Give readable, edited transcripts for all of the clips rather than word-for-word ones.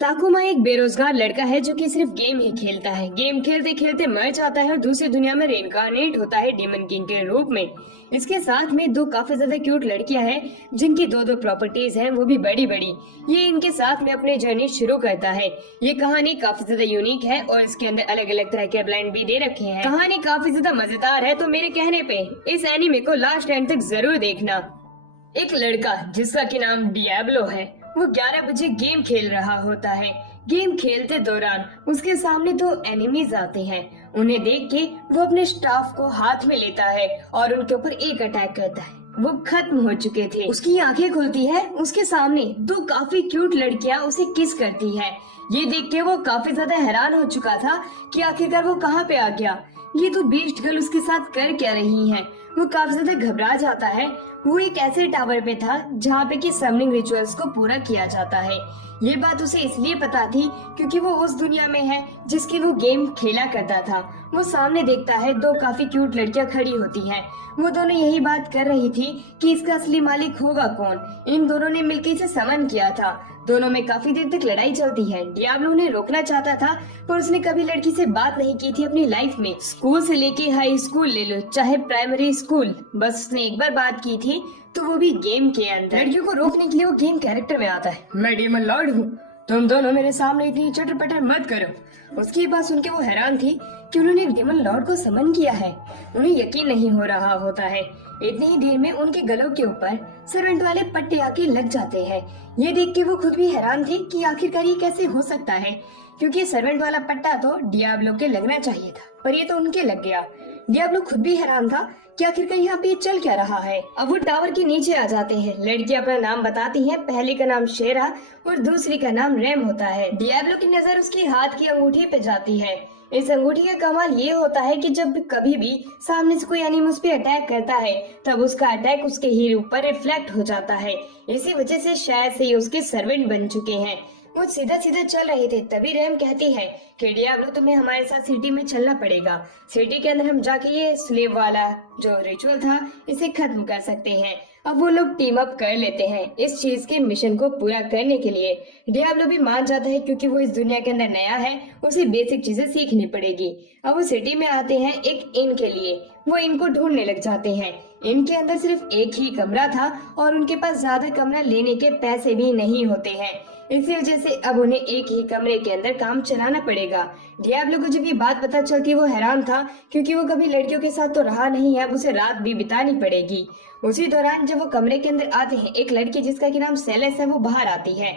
Takuma एक बेरोजगार लड़का है जो कि सिर्फ गेम ही खेलता है। गेम खेलते खेलते मर जाता है और दूसरी दुनिया में रेनकार्नेट होता है डेमन किंग के रूप में। इसके साथ में दो काफी ज्यादा क्यूट लड़कियां हैं जिनकी दो दो प्रॉपर्टीज हैं, वो भी बड़ी बड़ी। ये इनके साथ में अपनी जर्नी शुरू करता है। ये कहानी काफी ज्यादा यूनिक है और इसके अंदर अलग अलग तरह के ब्लाइंड भी दे रखे हैं। कहानी काफी ज्यादा मजेदार है, तो मेरे कहने पे इस एनीमे को लास्ट एंड तक जरूर देखना। एक लड़का जिसका की नाम डियाब्लो है, वो 11 बजे गेम खेल रहा होता है। गेम खेलते दौरान उसके सामने दो एनिमीज आते हैं। उन्हें देख के वो अपने स्टाफ को हाथ में लेता है और उनके ऊपर एक अटैक करता है। वो खत्म हो चुके थे। उसकी आंखें खुलती है, उसके सामने दो काफी क्यूट लड़कियां उसे किस करती है। ये देख के वो काफी ज्यादा हैरान हो चुका था कि आखिरकार वो कहाँ पे आ गया। ये तो बीस्ट गर्ल उसके साथ कर क्या रही है। वो काफी ज्यादा घबरा जाता है। वो एक ऐसे टावर पे था जहाँ पे कि समनिंग रिचुअल्स को पूरा किया जाता है। ये बात उसे इसलिए पता थी क्योंकि वो उस दुनिया में है जिसकी वो गेम खेला करता था। वो सामने देखता है दो काफी क्यूट लड़कियां खड़ी होती हैं। वो दोनों यही बात कर रही थी कि इसका असली मालिक होगा कौन। इन दोनों ने मिलकर इसे समन किया था। दोनों में काफी देर तक लड़ाई चलती है। डियाब्लो उन्हें रोकना चाहता था पर उसने कभी लड़की से बात नहीं की थी अपनी लाइफ में। स्कूल से लेके हाई स्कूल ले लो चाहे प्राइमरी स्कूल, बस उसने एक बार बात की थी, तो वो भी गेम के अंदर। लड़कियों को रोकने के लिए वो गेम कैरेक्टर में आता है। मैं डेमन लॉर्ड हूँ, तुम दोनों मेरे सामने इतनी चटर पटर मत करो। उसकी बात सुन के वो हैरान थी कि उन्होंने एक डेमन लॉर्ड को समन किया है। उन्हें यकीन नहीं हो रहा होता है। इतनी ही देर में उनके गलों के ऊपर सर्वेंट वाले पट्टे आके लग जाते हैं। ये देख के वो खुद भी हैरान थे कि आखिरकार ये कैसे हो सकता है, क्योंकि सर्वेंट वाला पट्टा तो डियाब्लो के लगना चाहिए था पर ये तो उनके लग गया। डियाब्लो खुद भी हैरान था कि आखिरकार यहाँ पे चल क्या रहा है। अब वो टावर के नीचे आ जाते हैं। लड़कियां अपना नाम बताती हैं। पहली का नाम शेरा और दूसरी का नाम रैम होता है। डियाब्लो की नजर उसकी हाथ की अंगूठी पे जाती है। इस अंगूठी का कमाल ये होता है कि जब कभी भी सामने से कोई एनिमी उस पे अटैक करता है तब उसका अटैक उसके हीरो पर रिफ्लेक्ट हो जाता है। इसी वजह से शायद से ये उसके सर्वेंट बन चुके हैं। वो सीधा सीधा चल रहे थे, तभी रैम कहती है कि डियाब्लो तुम्हें हमारे साथ सिटी में चलना पड़ेगा। सिटी के अंदर हम जाके ये स्लेव वाला जो रिचुअल था इसे खत्म कर सकते हैं। अब वो लोग टीम अप कर लेते हैं इस चीज के मिशन को पूरा करने के लिए। डियाब्लो भी मान जाता है क्योंकि वो इस दुनिया के अंदर नया है, उसे बेसिक चीजें सीखनी पड़ेगी। अब वो सिटी में आते हैं एक इन के लिए। वो इनको ढूंढने लग जाते हैं। इनके अंदर सिर्फ एक ही कमरा था और उनके पास ज्यादा कमरा लेने के पैसे भी नहीं होते हैं। इसी वजह से अब उन्हें एक ही कमरे के अंदर काम चलाना पड़ेगा। डियाब्लो को जब ये बात पता चलती वो हैरान था क्योंकि वो कभी लड़कियों के साथ तो रहा नहीं है, अब उसे रात भी बितानी पड़ेगी। उसी दौरान जब वो कमरे के अंदर आते हैं, एक लड़की जिसका की नाम सेलेस है वो बाहर आती है।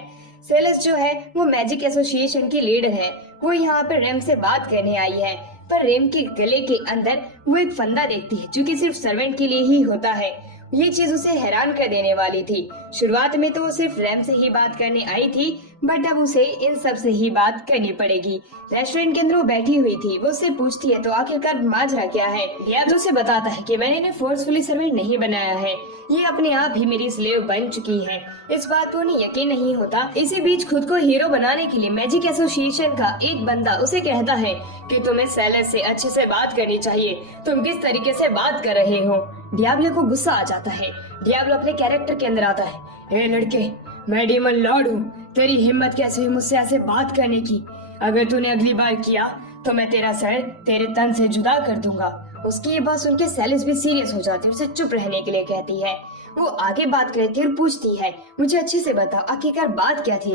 सेलेस जो है वो मैजिक एसोसिएशन की लीडर है। वो यहाँ पर रेम से बात करने आई है, पर रेम के गले के अंदर वो एक फंदा देखती है जो कि सिर्फ सर्वेंट के लिए ही होता है। ये चीज उसे हैरान कर देने वाली थी। शुरुआत में तो वो सिर्फ रैम से ही बात करने आई थी, बट अब उसे इन सब से ही बात करनी पड़ेगी। रेस्टोरेंट के अंदर वो बैठी हुई थी। वो उससे पूछती है तो आखिरकार माजरा क्या है। डियाब्लो उसे बताता है कि मैंने इन्हें फोर्सफुली सर्वेंट नहीं बनाया है, ये अपने आप ही मेरी स्लेव बन चुकी है। इस बात को उन्हें यकीन नहीं होता। इसी बीच खुद को हीरो बनाने के लिए मैजिक एसोसिएशन का एक बंदा उसे कहता है कि तुम्हें सेलेस से अच्छे से बात करनी चाहिए, तुम किस तरीके से बात कर रहे हो। डियाब्लो को गुस्सा आ जाता है। डियाब्लो अपने कैरेक्टर के अंदर आता है। ए लड़के, मैं डेमन लॉर्ड हूँ, तेरी हिम्मत कैसे हुई मुझसे ऐसे बात करने की। अगर तूने अगली बार किया तो मैं तेरा सर तेरे तन से जुदा कर दूंगा। उसकी ये बात सुनकर सेलिस भी सीरियस हो जाती है, उसे चुप रहने के लिए कहती है। वो आगे बात करती है और पूछती है मुझे अच्छे से बता आखिरकार बात क्या थी।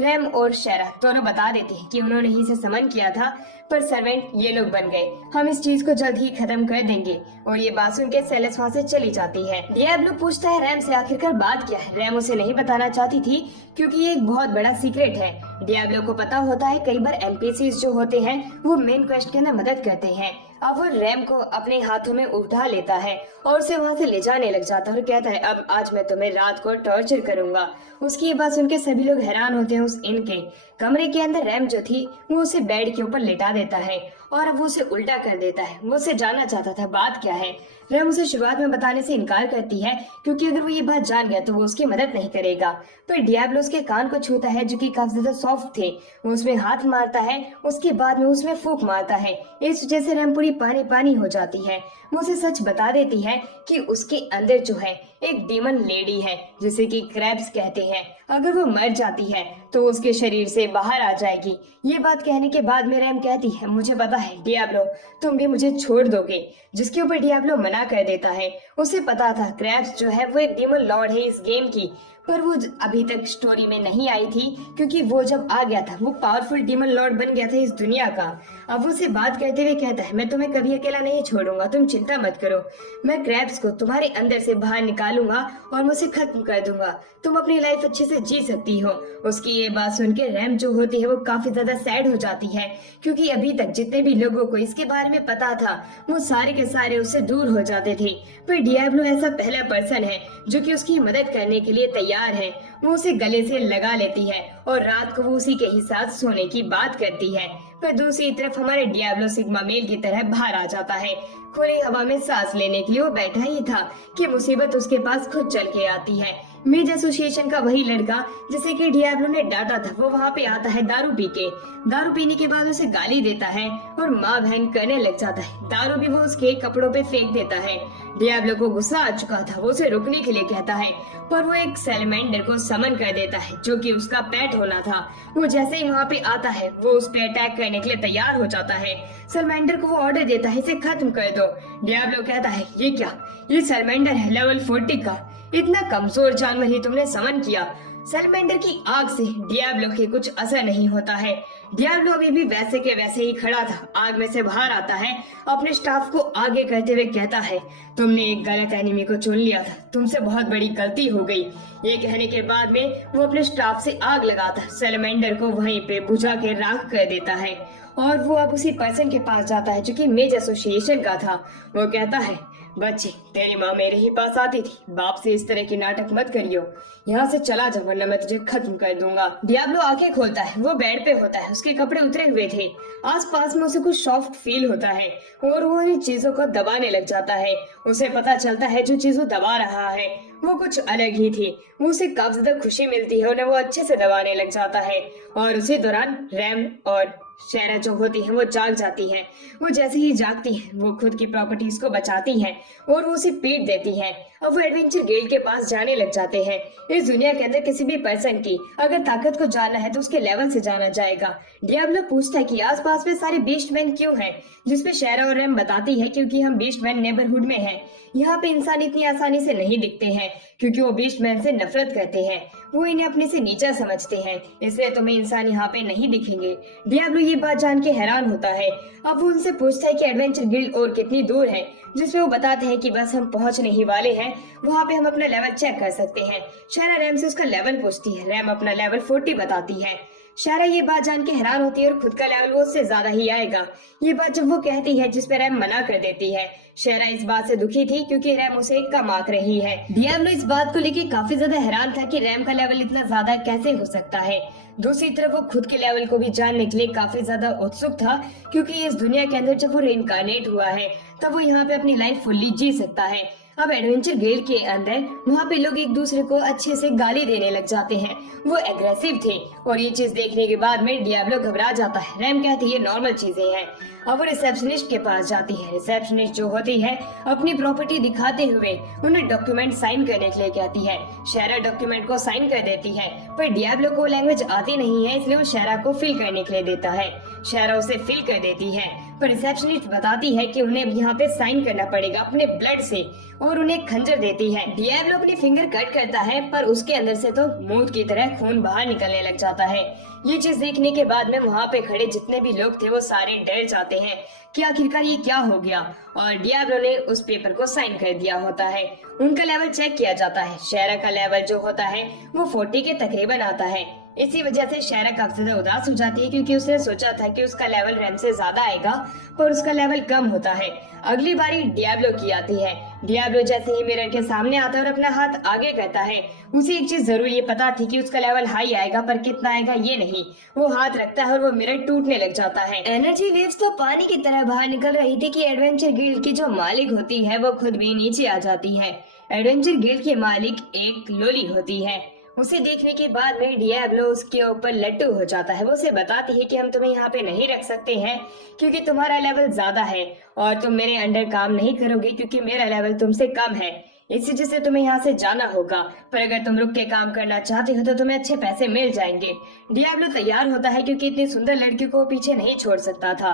रैम और शेरा दोनों बता देते हैं कि उन्होंने ही इसे समन किया था पर सर्वेंट ये लोग बन गए। हम इस चीज को जल्द ही खत्म कर देंगे। और ये बात सुन के सेलेस वहाँ से चली जाती है। डियाब्लो पूछता है रैम से आखिरकार बात क्या है। रैम उसे नहीं बताना चाहती थी क्योंकि ये एक बहुत बड़ा सीक्रेट है। डियाब्लो को पता होता है कई बार एनपीसीज जो होते हैं वो मेन क्वेस्ट के अंदर मदद करते हैं। अब वो रैम को अपने हाथों में उठा लेता है और उसे वहाँ से ले जाने लग जाता है और कहता है अब आज मैं तुम्हें रात को टॉर्चर करूंगा। उसकी ये बात सुनकर सभी लोग हैरान होते हैं। उस इनके कमरे के अंदर रैम जो थी वो उसे बेड के ऊपर लेटा देता है और अब वो उसे उल्टा कर देता है। वो उसे जानना चाहता था बात क्या है। रैम उसे शुरुआत में बताने से इनकार करती है क्योंकि अगर वो ये बात जान गया तो वो उसकी मदद नहीं करेगा। पर डियाब्लो उसके कान को छूता है जो कि काफी ज्यादा सॉफ्ट थे। वो उसमें हाथ मारता है, उसके बाद में उसमें फूंक मारता है। इस वजह से रैम पूरी पानी पानी हो जाती है। वो उसे सच बता देती है कि उसके अंदर जो है एक डीमन लेडी है जिसे कि क्रैब्स कहते हैं। अगर वो मर जाती है तो उसके शरीर से बाहर आ जाएगी। ये बात कहने के बाद में रैम कहती है, मुझे पता है डियाब्लो, तुम भी मुझे छोड़ दोगे। जिसके ऊपर डियाब्लो मना कर देता है। उसे पता था क्रैब्स जो है वो एक डीमन लॉर्ड है इस गेम की, पर वो अभी तक स्टोरी में नहीं आई थी क्योंकि वो जब आ गया था वो पावरफुल डीमन लॉर्ड बन गया था इस दुनिया का। अब वो उसे बात करते हुए कहता है, मैं तुम्हें कभी अकेला नहीं छोड़ूंगा, तुम चिंता मत करो। मैं क्रैब्स को तुम्हारे अंदर से बाहर निकालूंगा और मैं उसे खत्म कर दूंगा। तुम अपनी लाइफ अच्छे से जी सकती हो। उसकी ये बात सुन के रैम जो होती है वो काफी ज्यादा सैड हो जाती है क्योंकि अभी तक जितने भी लोगों को इसके बारे में पता था वो सारे के सारे उससे दूर हो जाते थे। पर डियाब्लो ऐसा पहला पर्सन है जो कि उसकी मदद करने के लिए तैयार है। वो उसे गले से लगा लेती है और रात को वो उसी के ही साथ सोने की बात करती है। पर दूसरी तरफ हमारे डियाब्लो सिग्मा मेल की तरह बाहर आ जाता है। खुली हवा में सांस लेने के लिए वो बैठा ही था कि मुसीबत उसके पास खुद चल के आती है। मेज एसोसिएशन का वही लड़का जिसे कि डियाब्लो ने डांटा था वो वहाँ पे आता है दारू पी के। दारू पीने के बाद उसे गाली देता है और माँ बहन करने लग जाता है। दारू भी वो उसके कपड़ों पे फेंक देता है। डियाब्लो को गुस्सा आ चुका था, वो उसे रुकने के लिए कहता है पर वो एक सैलमेंडर को समन कर देता है जो कि उसका पेट होना था। वो जैसे ही वहाँ पे आता है वो उस पे अटैक करने के लिए तैयार हो जाता है। सैलमेंडर को वो ऑर्डर देता है, इसे खत्म कर दो। डियाब्लो कहता है, ये क्या, ये सैलमेंडर है लेवल 40 का, इतना कमजोर जानवर ही तुमने समन किया। सैलमेंडर की आग से डियाब्लो के कुछ असर नहीं होता है। डियाब्लो अभी भी वैसे के वैसे ही खड़ा था। आग में से बाहर आता है, अपने स्टाफ को आगे करते हुए कहता है, तुमने एक गलत एनिमी को चुन लिया था, तुमसे बहुत बड़ी गलती हो गई। ये कहने के बाद में वो अपने स्टाफ से आग लगाता है, सैलमेंडर को वहीं पे बुझा के राख कर देता है और वो अब उसी पर्सन के पास जाता है जो कि मेज एसोसिएशन का था। वो कहता है, बच्चे, तेरी माँ मेरे ही पास आती थी, बाप से इस तरह की नाटक मत करियो, यहाँ से चला जा वरना मैं तुझे खत्म कर दूंगा। डियाब्लो आंखें खोलता है, वो बेड पे होता है, उसके कपड़े उतरे हुए थे। आसपास में उसे कुछ सॉफ्ट फील होता है और वो इन चीजों को दबाने लग जाता है। उसे पता चलता है जो चीज वो दबा रहा है वो कुछ अलग ही थी। वो उसे काफी ज्यादा खुशी मिलती है, उन्हें वो अच्छे से दबाने लग जाता है और उसी दौरान रैम और शेरा जो होती है वो जाग जाती है। वो जैसे ही जागती है वो खुद की प्रॉपर्टीज को बचाती है और वो उसे पीट देती है। अब वो एडवेंचर गिल्ड के पास जाने लग जाते हैं। इस दुनिया के अंदर किसी भी पर्सन की अगर ताकत को जानना है तो उसके लेवल से जाना जाएगा। डियाब्लो पूछता है कि आसपास में सारे बीस्टमैन क्यों हैं, जिसपे शेरा और रैम बताती है क्योंकि हम बीस्टमैन नेबरहुड में हैं। यहाँ पे इंसान इतनी आसानी से नहीं दिखते हैं क्योंकि वो बीस्टमैन से नफरत करते हैं, वो इन्हें अपने से नीचा समझते हैं, इसलिए तुम्हें इंसान यहाँ पे नहीं दिखेंगे। डियाब्लो ये बात जान के हैरान होता है। अब वो उनसे पूछता है कि एडवेंचर गिल्ड और कितनी दूर है, जिसमें वो बताते हैं कि बस हम पहुंचने ही वाले हैं, वहाँ पे हम अपना लेवल चेक कर सकते हैं। शेरा रैम से उसका लेवल पूछती है, रैम अपना लेवल 40 बताती है। शेरा ये बात जान के हैरान होती है और खुद का लेवल वो उससे ज्यादा ही आएगा। ये बात जब वो कहती है जिसपे रैम मना कर देती है। शेरा इस बात से दुखी थी क्योंकि रैम उसे कम आंक रही है। डियाब्लो इस बात को लेके काफी ज्यादा हैरान था कि रैम का लेवल इतना ज्यादा कैसे हो सकता है। दूसरी तरफ वो खुद के लेवल को भी जानने के लिए काफी ज्यादा उत्सुक था क्योंकि इस दुनिया के अंदर जब वो रीइंकार्नेट हुआ है तब वो यहाँ पे अपनी लाइफ फुल्ली जी सकता है। अब एडवेंचर गिल्ड के अंदर वहाँ पे लोग एक दूसरे को अच्छे से गाली देने लग जाते हैं, वो एग्रेसिव थे और ये चीज देखने के बाद में डियाब्लो घबरा जाता है। रैम कहती है ये नॉर्मल चीजें हैं। अब वो रिसेप्शनिस्ट के पास जाती है। रिसेप्शनिस्ट जो होती है अपनी प्रॉपर्टी दिखाते हुए उन्हें डॉक्यूमेंट साइन करने के लिए कहती है। शेरा डॉक्यूमेंट को साइन कर देती है पर डियाब्लो को लैंग्वेज आती नहीं है, इसलिए वो शेरा को फिल करने के लिए देता है। शेरा उसे फिल कर देती है पर रिसेप्शनिस्ट बताती है कि उन्हें यहाँ पे साइन करना पड़ेगा अपने ब्लड से और उन्हें खंजर देती है। डियाब्लो अपनी फिंगर कट करता है पर उसके अंदर से तो मूत की तरह खून बाहर निकलने लग जाता है। ये चीज देखने के बाद में वहाँ पे खड़े जितने भी लोग थे वो सारे डर जाते हैं कि आखिरकार ये क्या हो गया और डियाब्लो ने उस पेपर को साइन कर दिया होता है। उनका लेवल चेक किया जाता है। शेरा का लेवल जो होता है वो 40 के तकरीबन आता है। इसी वजह से शेरा काफी ज्यादा उदास हो जाती है क्योंकि उसने सोचा था कि उसका लेवल रैम से ज्यादा आएगा पर उसका लेवल कम होता है। अगली बारी डियाब्लो की आती है। डियाब्लो जैसे ही मिरर के सामने आता है और अपना हाथ आगे करता है, उसे एक चीज जरूर ये पता थी कि उसका लेवल हाई आएगा पर कितना आएगा ये नहीं। वो हाथ रखता है और वो मिरर टूटने लग जाता है। एनर्जी वेव्स तो पानी की तरह बाहर निकल रही थी कि एडवेंचर गिल्ड की जो मालिक होती है वो खुद भी नीचे आ जाती है। एडवेंचर गिल्ड की मालिक एक लोली होती है। उसे देखने के बाद में डियाब्लो उसके ऊपर लट्टू हो जाता है। वो उसे बताती है कि हम तुम्हें यहाँ पे नहीं रख सकते हैं क्योंकि तुम्हारा लेवल ज्यादा है और तुम मेरे अंडर काम नहीं करोगे क्योंकि मेरा लेवल तुमसे कम है। इसी वजह से तुम्हें यहाँ से जाना होगा, पर अगर तुम रुक के काम करना चाहते हो तो तुम्हें अच्छे पैसे मिल जाएंगे। डियाब्लो तैयार होता है क्योंकि इतनी सुंदर लड़की को पीछे नहीं छोड़ सकता था।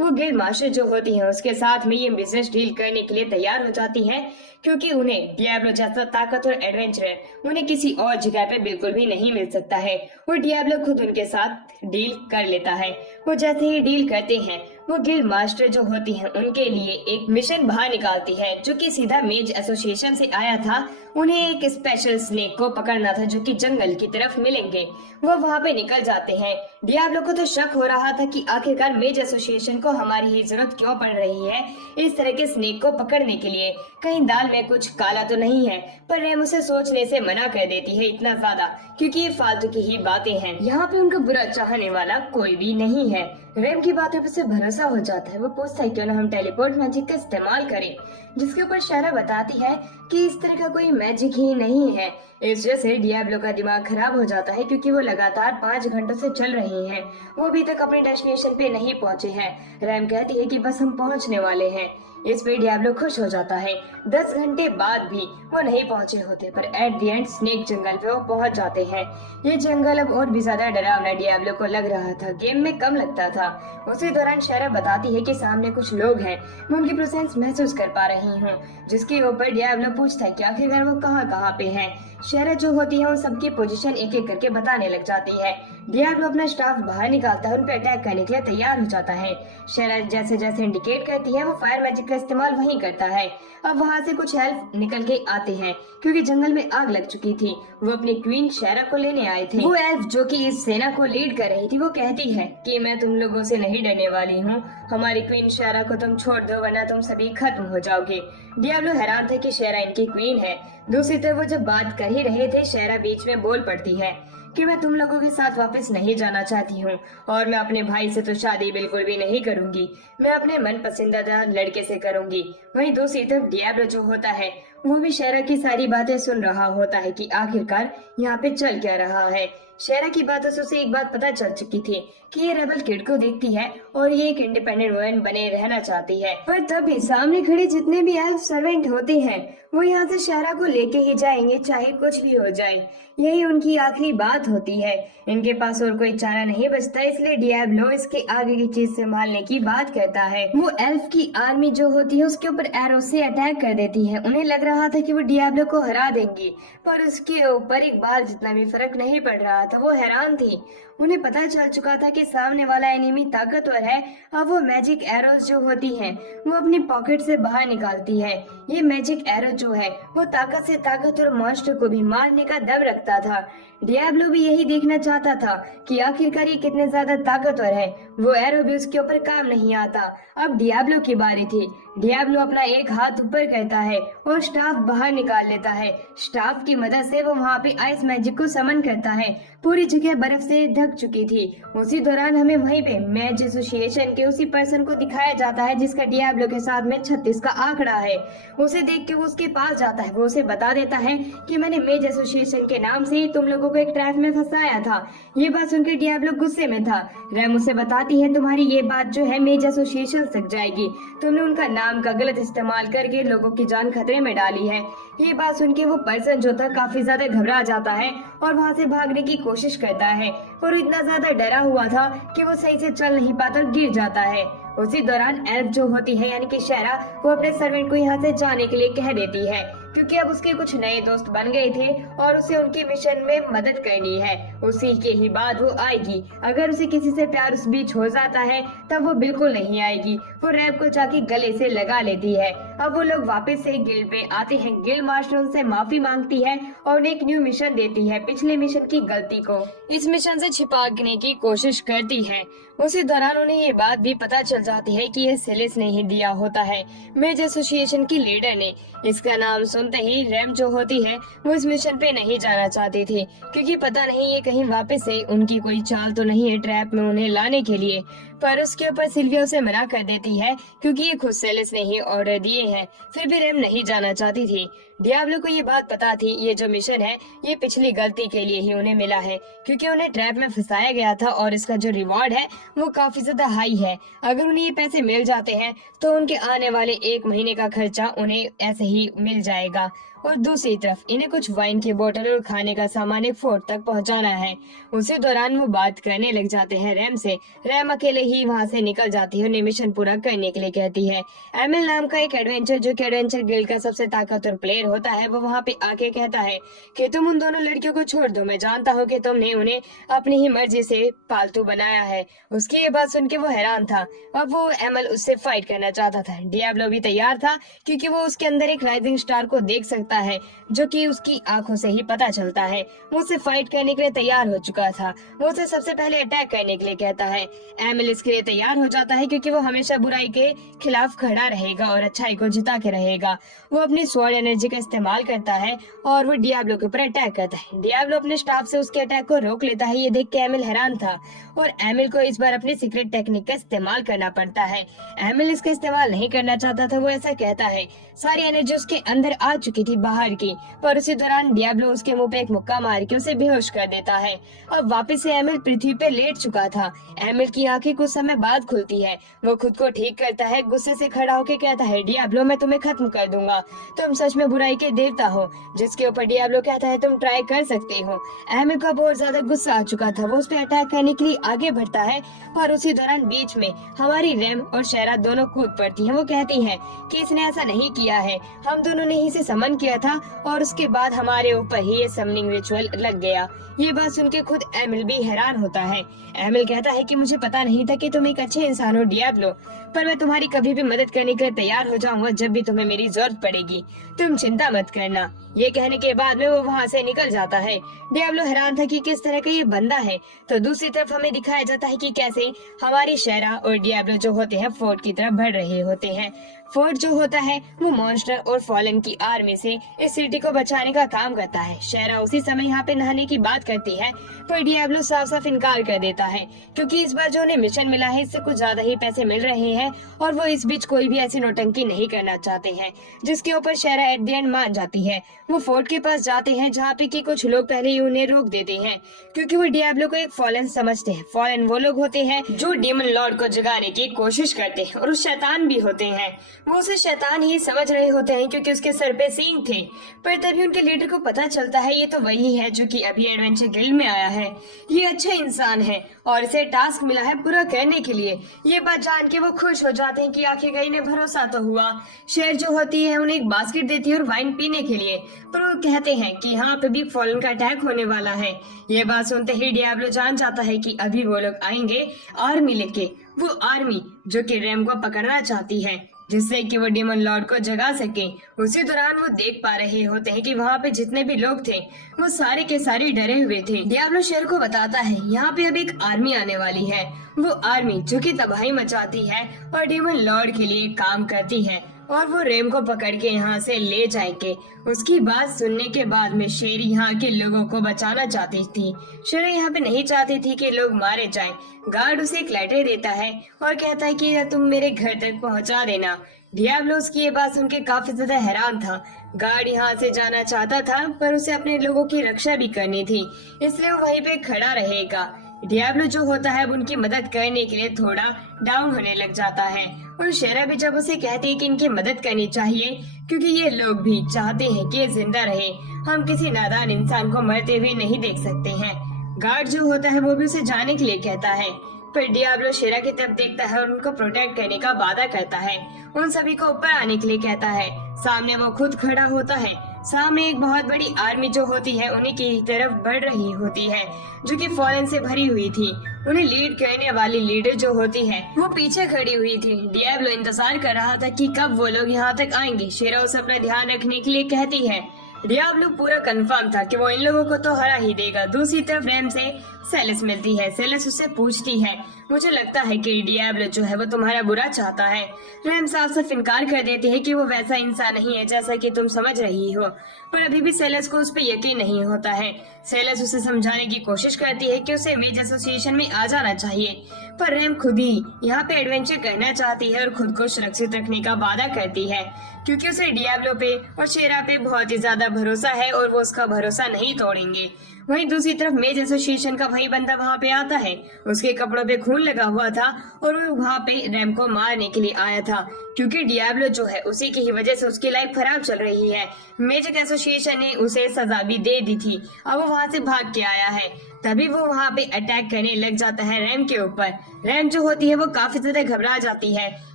वो गिल्ड मास्टर जो होती है उसके साथ में ये बिजनेस डील करने के लिए तैयार हो जाती है, क्योंकि उन्हें डियाब्लो जैसा ताकतवर एडवेंचरर उन्हें किसी और जगह पे बिल्कुल भी नहीं मिल सकता है। वो डियाब्लो खुद उनके साथ डील कर लेता है। वो जैसे ही डील करते हैं वो गिल्ड मास्टर जो होती है उनके लिए एक मिशन बाहर निकालती है जो कि सीधा मेज एसोसिएशन से आया था। उन्हें एक स्पेशल स्नेक को पकड़ना था जो कि जंगल की तरफ मिलेंगे। वो वहाँ पे निकल जाते हैं। डियाब्लो को तो शक हो रहा था कि आखिरकार मेज एसोसिएशन को हमारी ही जरूरत क्यों पड़ रही है इस तरह के स्नेक को पकड़ने के लिए, कहीं दाल में कुछ काला तो नहीं है। पर रैम उसे सोचने से मना कर देती है इतना ज्यादा, क्योंकि ये फालतू की ही बातें हैं। यहाँ पे उनका बुरा चाहने वाला कोई भी नहीं है। रैम की बातों पर से भरोसा हो जाता है। वो पूछता है क्यों ना हम टेलीपोर्ट मैजिक का इस्तेमाल करें, जिसके ऊपर शायरा बताती है कि इस तरह का कोई मैजिक ही नहीं है। इस वजह से डियाब्लो का दिमाग खराब हो जाता है, क्योंकि वो लगातार 5 घंटों से चल रही हैं। वो अभी तक अपने डेस्टिनेशन पे नहीं पहुंचे हैं। रैम कहती है कि बस हम पहुंचने वाले हैं। इस पे डियाब्लो खुश हो जाता है। 10 घंटे बाद भी वो नहीं पहुंचे होते, पर एट द एंड स्नेक जंगल पे वो पहुंच जाते हैं। ये जंगल अब और भी ज्यादा डरावना डियाब्लो को लग रहा था, गेम में कम लगता था। उसी दौरान शायरा बताती है कि सामने कुछ लोग हैं, मैं उनकी प्रेजेंस महसूस कर पा रही हूँ। जिसके ऊपर डियाब्लो पूछता है कि आखिरकार वो कहाँ पे हैं। शायरा जो होती है उन सबकी पोजीशन एक एक करके बताने लग जाती है। डियाब्लो अपना स्टाफ बाहर निकालता है, उन पर अटैक करने के लिए तैयार हो जाता है। शायरा जैसे जैसे इंडिकेट करती है वो फायर मैजिक का इस्तेमाल वहीं करता है। अब वहाँ से कुछ एल्फ निकल के आते हैं, क्योंकि जंगल में आग लग चुकी थी। वो अपनी क्वीन शायरा को लेने आए थे। वो एल्फ जो कि इस सेना को लीड कर रही थी वो कहती है कि मैं तुम लोगों से नहीं डरने वाली हूँ, हमारी क्वीन शायरा को तुम छोड़ दो वरना तुम सभी खत्म हो जाओगे। डियाब्लो हैरान था कि शायरा इनकी क्वीन है। दूसरी तरफ वो जब बात कर ही रहे थे शायरा बीच में बोल पड़ती है कि मैं तुम लोगों के साथ वापस नहीं जाना चाहती हूँ, और मैं अपने भाई से तो शादी बिल्कुल भी नहीं करूंगी, मैं अपने मन पसंदीदा लड़के से करूंगी। वहीं दूसरी तरफ डियाब्लो जो होता है वो भी शायरा की सारी बातें सुन रहा होता है कि आखिरकार यहाँ पे चल क्या रहा है। शायरा की बातों से उसे एक बात पता चल चुकी थी कि ये रेबल किड को देखती है और ये एक इंडिपेंडेंट वुमेन बने रहना चाहती है। पर तभी सामने खड़े जितने भी एल्फ सर्वेंट होते हैं वो यहाँ से शायरा को लेके ही जाएंगे, चाहे कुछ भी हो जाए। यही उनकी आखिरी बात होती है। इनके पास और कोई चारा नहीं बचता, इसलिए डियाब्लो इसके आगे की चीज संभालने की बात करता है। वो एल्फ की आर्मी जो होती है उसके ऊपर एरो से अटैक कर देती है। उन्हें लग रहा था कि वो डियाब्लो को हरा देंगी, पर उसके ऊपर एक बाल जितना भी फर्क नहीं पड़ रहा था। वो हैरान थी। उन्हें पता चल चुका था कि सामने वाला एनिमी ताकतवर है। अब वो मैजिक एरोज जो होती हैं वो अपनी पॉकेट से बाहर निकालती है। ये मैजिक एरो जो है वो ताकत से ताकतवर मॉन्स्टर को भी मारने का दम रखता था। डियाब्लो भी यही देखना चाहता था कि आखिरकार ये कितने ज्यादा ताकतवर है। वो एरो भी उसके ऊपर काम नहीं आता। अब डियाब्लो की बारी थी। डियाब्लो अपना एक हाथ ऊपर करता है और स्टाफ बाहर निकाल लेता है। स्टाफ की मदद से वो वहाँ पे आइस मैजिक को समन करता है। पूरी जगह बर्फ से ढक चुकी थी। उसी दौरान हमें वहीं पे मैच एसोसिएशन के उसी पर्सन को दिखाया जाता है जिसका डियाब्लो के साथ में 36 का आंकड़ा है। उसे देख के वो उसके पास जाता है। वो उसे बता देता है कि मैंने मेज एसोसिएशन के नाम से ही तुम लोगों को एक ट्रैप में फंसाया था। ये बात सुनकर डियाब्लो गुस्से में था। रैम उसे बताती है तुम्हारी ये बात जो है मेज एसोसिएशन तक जाएगी, तुमने उनका नाम का गलत इस्तेमाल करके लोगों की जान खतरे में डाली है। ये बात सुन के वो पर्सन जो था काफी ज्यादा घबरा जाता है और वहाँ से भागने की कोशिश करता है, और इतना ज्यादा डरा हुआ था कि वो सही से चल नहीं पाता और गिर जाता है। उसी दौरान एल्फ जो होती है यानी कि शायरा वो अपने सर्वेंट को यहाँ से जाने के लिए कह देती है, क्योंकि अब उसके कुछ नए दोस्त बन गए थे और उसे उनके मिशन में मदद करनी है। उसी के ही बाद वो आएगी। अगर उसे किसी से प्यार उस बीच हो जाता है तब वो बिल्कुल नहीं आएगी। वो रैब को जाके गले से लगा लेती है। अब वो लोग वापस से गिल्ड पे आते हैं। गिल्ड मास्टर उनसे माफी मांगती है और उन्हें एक न्यू मिशन देती है, पिछले मिशन की गलती को इस मिशन से छिपाने की कोशिश करती है। उसी दौरान उन्हें ये बात भी पता चल जाती है कि यह सेलिस ने ही दिया होता है, मेज एसोसिएशन की लीडर ने। इसका नाम सुनते ही रैम जो होती है वो इस मिशन पे नहीं जाना चाहती थी, क्योंकि पता नहीं ये कहीं वापस से उनकी कोई चाल तो नहीं है ट्रैप में उन्हें लाने के लिए। पर उसके ऊपर सिल्विया उसे मना कर देती है, क्योंकि ये खुद सेलिस ने ही ऑर्डर दिए हैं। फिर भी रैम नहीं जाना चाहती थी। डियाब्लो को ये बात पता थी, ये जो मिशन है ये पिछली गलती के लिए ही उन्हें मिला है, क्योंकि उन्हें ट्रैप में फंसाया गया था और इसका जो रिवॉर्ड है वो काफी ज्यादा हाई है। अगर उन्हें ये पैसे मिल जाते हैं तो उनके आने वाले 1 महीने का खर्चा उन्हें ऐसे ही मिल जाएगा। और दूसरी तरफ इन्हें कुछ वाइन की बोतल और खाने का सामान एक फोर्ट तक पहुंचाना है। उसी दौरान वो बात करने लग जाते हैं रैम से। रैम अकेले ही वहां से निकल जाती है, उन्हें मिशन पूरा करने के लिए कहती है। एमिल नाम का एक एडवेंचर, जो कि एडवेंचर गिल्ड का सबसे ताकतवर प्लेयर होता है, वो वहाँ पे आके कहता है कि तुम उन दोनों लड़कियों को छोड़ दो, मैं जानता हूँ कि तुमने उन्हें अपनी ही मर्जी से पालतू बनाया है। उसकी ये बात सुन के वो हैरान था। अब वो एमिल उससे फाइट करना चाहता था। डियाब्लो भी तैयार था, क्योंकि वो उसके अंदर एक राइजिंग स्टार को देख सकता है, जो कि उसकी आंखों से ही पता चलता है। वो उससे फाइट करने के लिए तैयार हो चुका था। वो उसे सबसे पहले अटैक करने के लिए कहता है। एमिल इसके लिए तैयार हो जाता है, क्योंकि वो हमेशा बुराई के खिलाफ खड़ा रहेगा और अच्छाई को जिता के रहेगा। वो अपनी स्वॉर्ड एनर्जी का इस्तेमाल करता है और वो डियाब्लो के ऊपर अटैक करता है। डियाब्लो अपने स्टाफ से उसके अटैक को रोक लेता है। ये देख के एमिल हैरान था और एमिल को इस बार अपनी सीक्रेट टेक्निक का इस्तेमाल करना पड़ता है। एमिल इसका इस्तेमाल नहीं करना चाहता था, वो ऐसा कहता है। सारी एनर्जी उसके अंदर आ चुकी थी बाहर की, पर उसी दौरान डियाब्लो उसके मुंह पे एक मुक्का मार के उसे बेहोश कर देता है। अब वापस से एमिल पृथ्वी पे लेट चुका था। एमिल की आंखें कुछ समय बाद खुलती है। वो खुद को ठीक करता है, गुस्से से खड़ा होकर कहता है, डियाब्लो मैं तुम्हें खत्म कर दूंगा, तुम सच में बुराई के देवता हो। जिसके ऊपर डियाब्लो कहता है, तुम ट्राई कर सकते हो। एमिल का बहुत ज्यादा गुस्सा आ चुका था, वो उस पर अटैक करने के लिए आगे बढ़ता है, पर उसी दौरान बीच में हमारी रैम और शेरा दोनों कूद पड़ती हैं। वो कहती हैं कि इसने ऐसा नहीं किया है, हम दोनों ने ही इसे समन किया था और उसके बाद हमारे ऊपर ही ये समनिंग रिचुअल लग गया। ये बात सुन के खुद एमिल भी हैरान होता है। एमिल कहता है कि मुझे पता नहीं था कि तुम एक अच्छे इंसान हो डियाब्लो, पर मैं तुम्हारी कभी भी मदद करने के लिए तैयार हो जाऊंगा जब भी तुम्हें मेरी जरूरत पड़ेगी, तुम चिंता मत करना। ये कहने के बाद में वो वहाँ से निकल जाता है। डियाब्लो हैरान था कि किस तरह का ये बंदा है। तो दूसरी तरफ हमें दिखाया जाता है कि कैसे हमारी शेरा और डियाब्लो जो होते हैं फोर्ट की तरफ बढ़ रहे होते हैं। फोर्ट जो होता है वो मॉन्स्टर और फॉलन की आर्मी से इस सिटी को बचाने का काम करता है। शेरा उसी समय यहाँ पे नहाने की बात करती है, पर डियाब्लो साफ साफ इनकार कर देता है, क्योंकि इस बार जो उन्हें मिशन मिला है इससे कुछ ज्यादा ही पैसे मिल रहे हैं और वो इस बीच कोई भी ऐसी नौटंकी नहीं करना चाहते हैं। जिसके ऊपर शेरा एट द एंड मान जाती है। वो फोर्ट के पास जाते हैं, जहाँ पे कि कुछ लोग पहले ही उन्हें रोक देते हैं, क्योंकि वो डियाब्लो को एक फॉलन समझते हैं। फॉलन वो लोग होते हैं जो डीमन लॉर्ड को जगाने की कोशिश करते हैं और उस शैतान भी होते हैं। वो उसे शैतान ही समझ रहे होते हैं, क्योंकि उसके सर पे सींग थे। पर तभी उनके लीडर को पता चलता है ये तो वही है जो कि अभी एडवेंचर गिल्ड में आया है। ये अच्छा इंसान है और इसे टास्क मिला है पूरा करने के लिए। ये बात जान के वो खुश हो जाते हैं कि आखिरकार इन्हें भरोसा तो हुआ। शेर जो होती है उन्हें एक बास्केट देती है और वाइन पीने के लिए, पर वो कहते हैं कि यहाँ पे भी फॉलन का अटैक होने वाला है। ये बात सुनते ही डियाब्लो जान जाता है कि अभी वो लोग आएंगे आर्मी लेके, वो आर्मी जो कि रैम को पकड़ना चाहती है, जिससे कि वो डीमन लॉर्ड को जगा सके। उसी दौरान वो देख पा रहे होते हैं कि वहाँ पे जितने भी लोग थे वो सारे के सारे डरे हुए थे। डियाब्लो शेर को बताता है यहाँ पे अब एक आर्मी आने वाली है, वो आर्मी जो कि तबाही मचाती है और डीमन लॉर्ड के लिए काम करती है और वो रेम को पकड़ के यहाँ से ले जाएंगे। उसकी बात सुनने के बाद में शेर यहाँ के लोगों को बचाना चाहती थी। शेर यहाँ पे नहीं चाहती थी कि लोग मारे जाएं। गार्ड उसे एक लेटर देता है और कहता है कि तुम मेरे घर तक पहुँचा देना। डियाब्लो की ये बात सुन के काफी ज्यादा हैरान था। गार्ड यहाँ से जाना चाहता था, पर उसे अपने लोगों की रक्षा भी करनी थी, इसलिए वो वहीं पे खड़ा रहेगा। डियाब्लो जो होता है उनकी मदद करने के लिए थोड़ा डाउन होने लग जाता है और शेरा भी जब उसे कहती है कि इनकी मदद करनी चाहिए, क्योंकि ये लोग भी चाहते हैं कि ये जिंदा रहे, हम किसी नादान इंसान को मरते हुए नहीं देख सकते हैं। गार्ड जो होता है वो भी उसे जाने के लिए कहता है, पर डियाब्लो शेरा की तरफ देखता है और उनको प्रोटेक्ट करने का वादा करता है। उन सभी को ऊपर आने के लिए कहता है। सामने वो खुद खड़ा होता है। सामने एक बहुत बड़ी आर्मी जो होती है उन्हीं की तरफ बढ़ रही होती है, जो कि फॉरेन से भरी हुई थी। उन्हें लीड करने वाली लीडर जो होती है वो पीछे खड़ी हुई थी। डियाब्लो इंतजार कर रहा था कि कब वो लोग यहाँ तक आएंगे। शेरा उसे अपना ध्यान रखने के लिए कहती है। डियाब्लो पूरा कंफर्म था कि वो इन लोगों को तो हरा ही देगा। दूसरी तरफ रैम से सेलेस मिलती है। सेलेस उससे पूछती है, मुझे लगता है कि डियाब्लो जो है वो तुम्हारा बुरा चाहता है। रैम साफ साफ इनकार कर देती है कि वो वैसा इंसान नहीं है जैसा कि तुम समझ रही हो, पर अभी भी सेलेस को उस पर यकीन नहीं होता है। सेलेस उसे समझाने की कोशिश करती है कि उसे मेज एसोसिएशन में आ जाना चाहिए, पर रैम खुद ही यहाँ पे एडवेंचर करना चाहती है और खुद को सुरक्षित रखने का वादा करती है, क्योंकि उसे डियाब्लो पे और शेरा पे बहुत ही ज्यादा भरोसा है और वो उसका भरोसा नहीं तोड़ेंगे। वहीं दूसरी तरफ मेज एसोसिएशन का वही बंदा वहाँ पे आता है। उसके कपड़ों पे खून लगा हुआ था और वो वहाँ पे रैम को मारने के लिए आया था, क्योंकि डियाब्लो जो है उसी की ही वजह से उसकी लाइफ खराब चल रही है। मेज एसोसिएशन ने उसे सजा भी दे दी थी, अब वो वहाँ से भाग के आया है। तभी वो वहाँ पे अटैक करने लग जाता है रैम के ऊपर। रैम जो होती है वो काफी ज्यादा घबरा जाती है,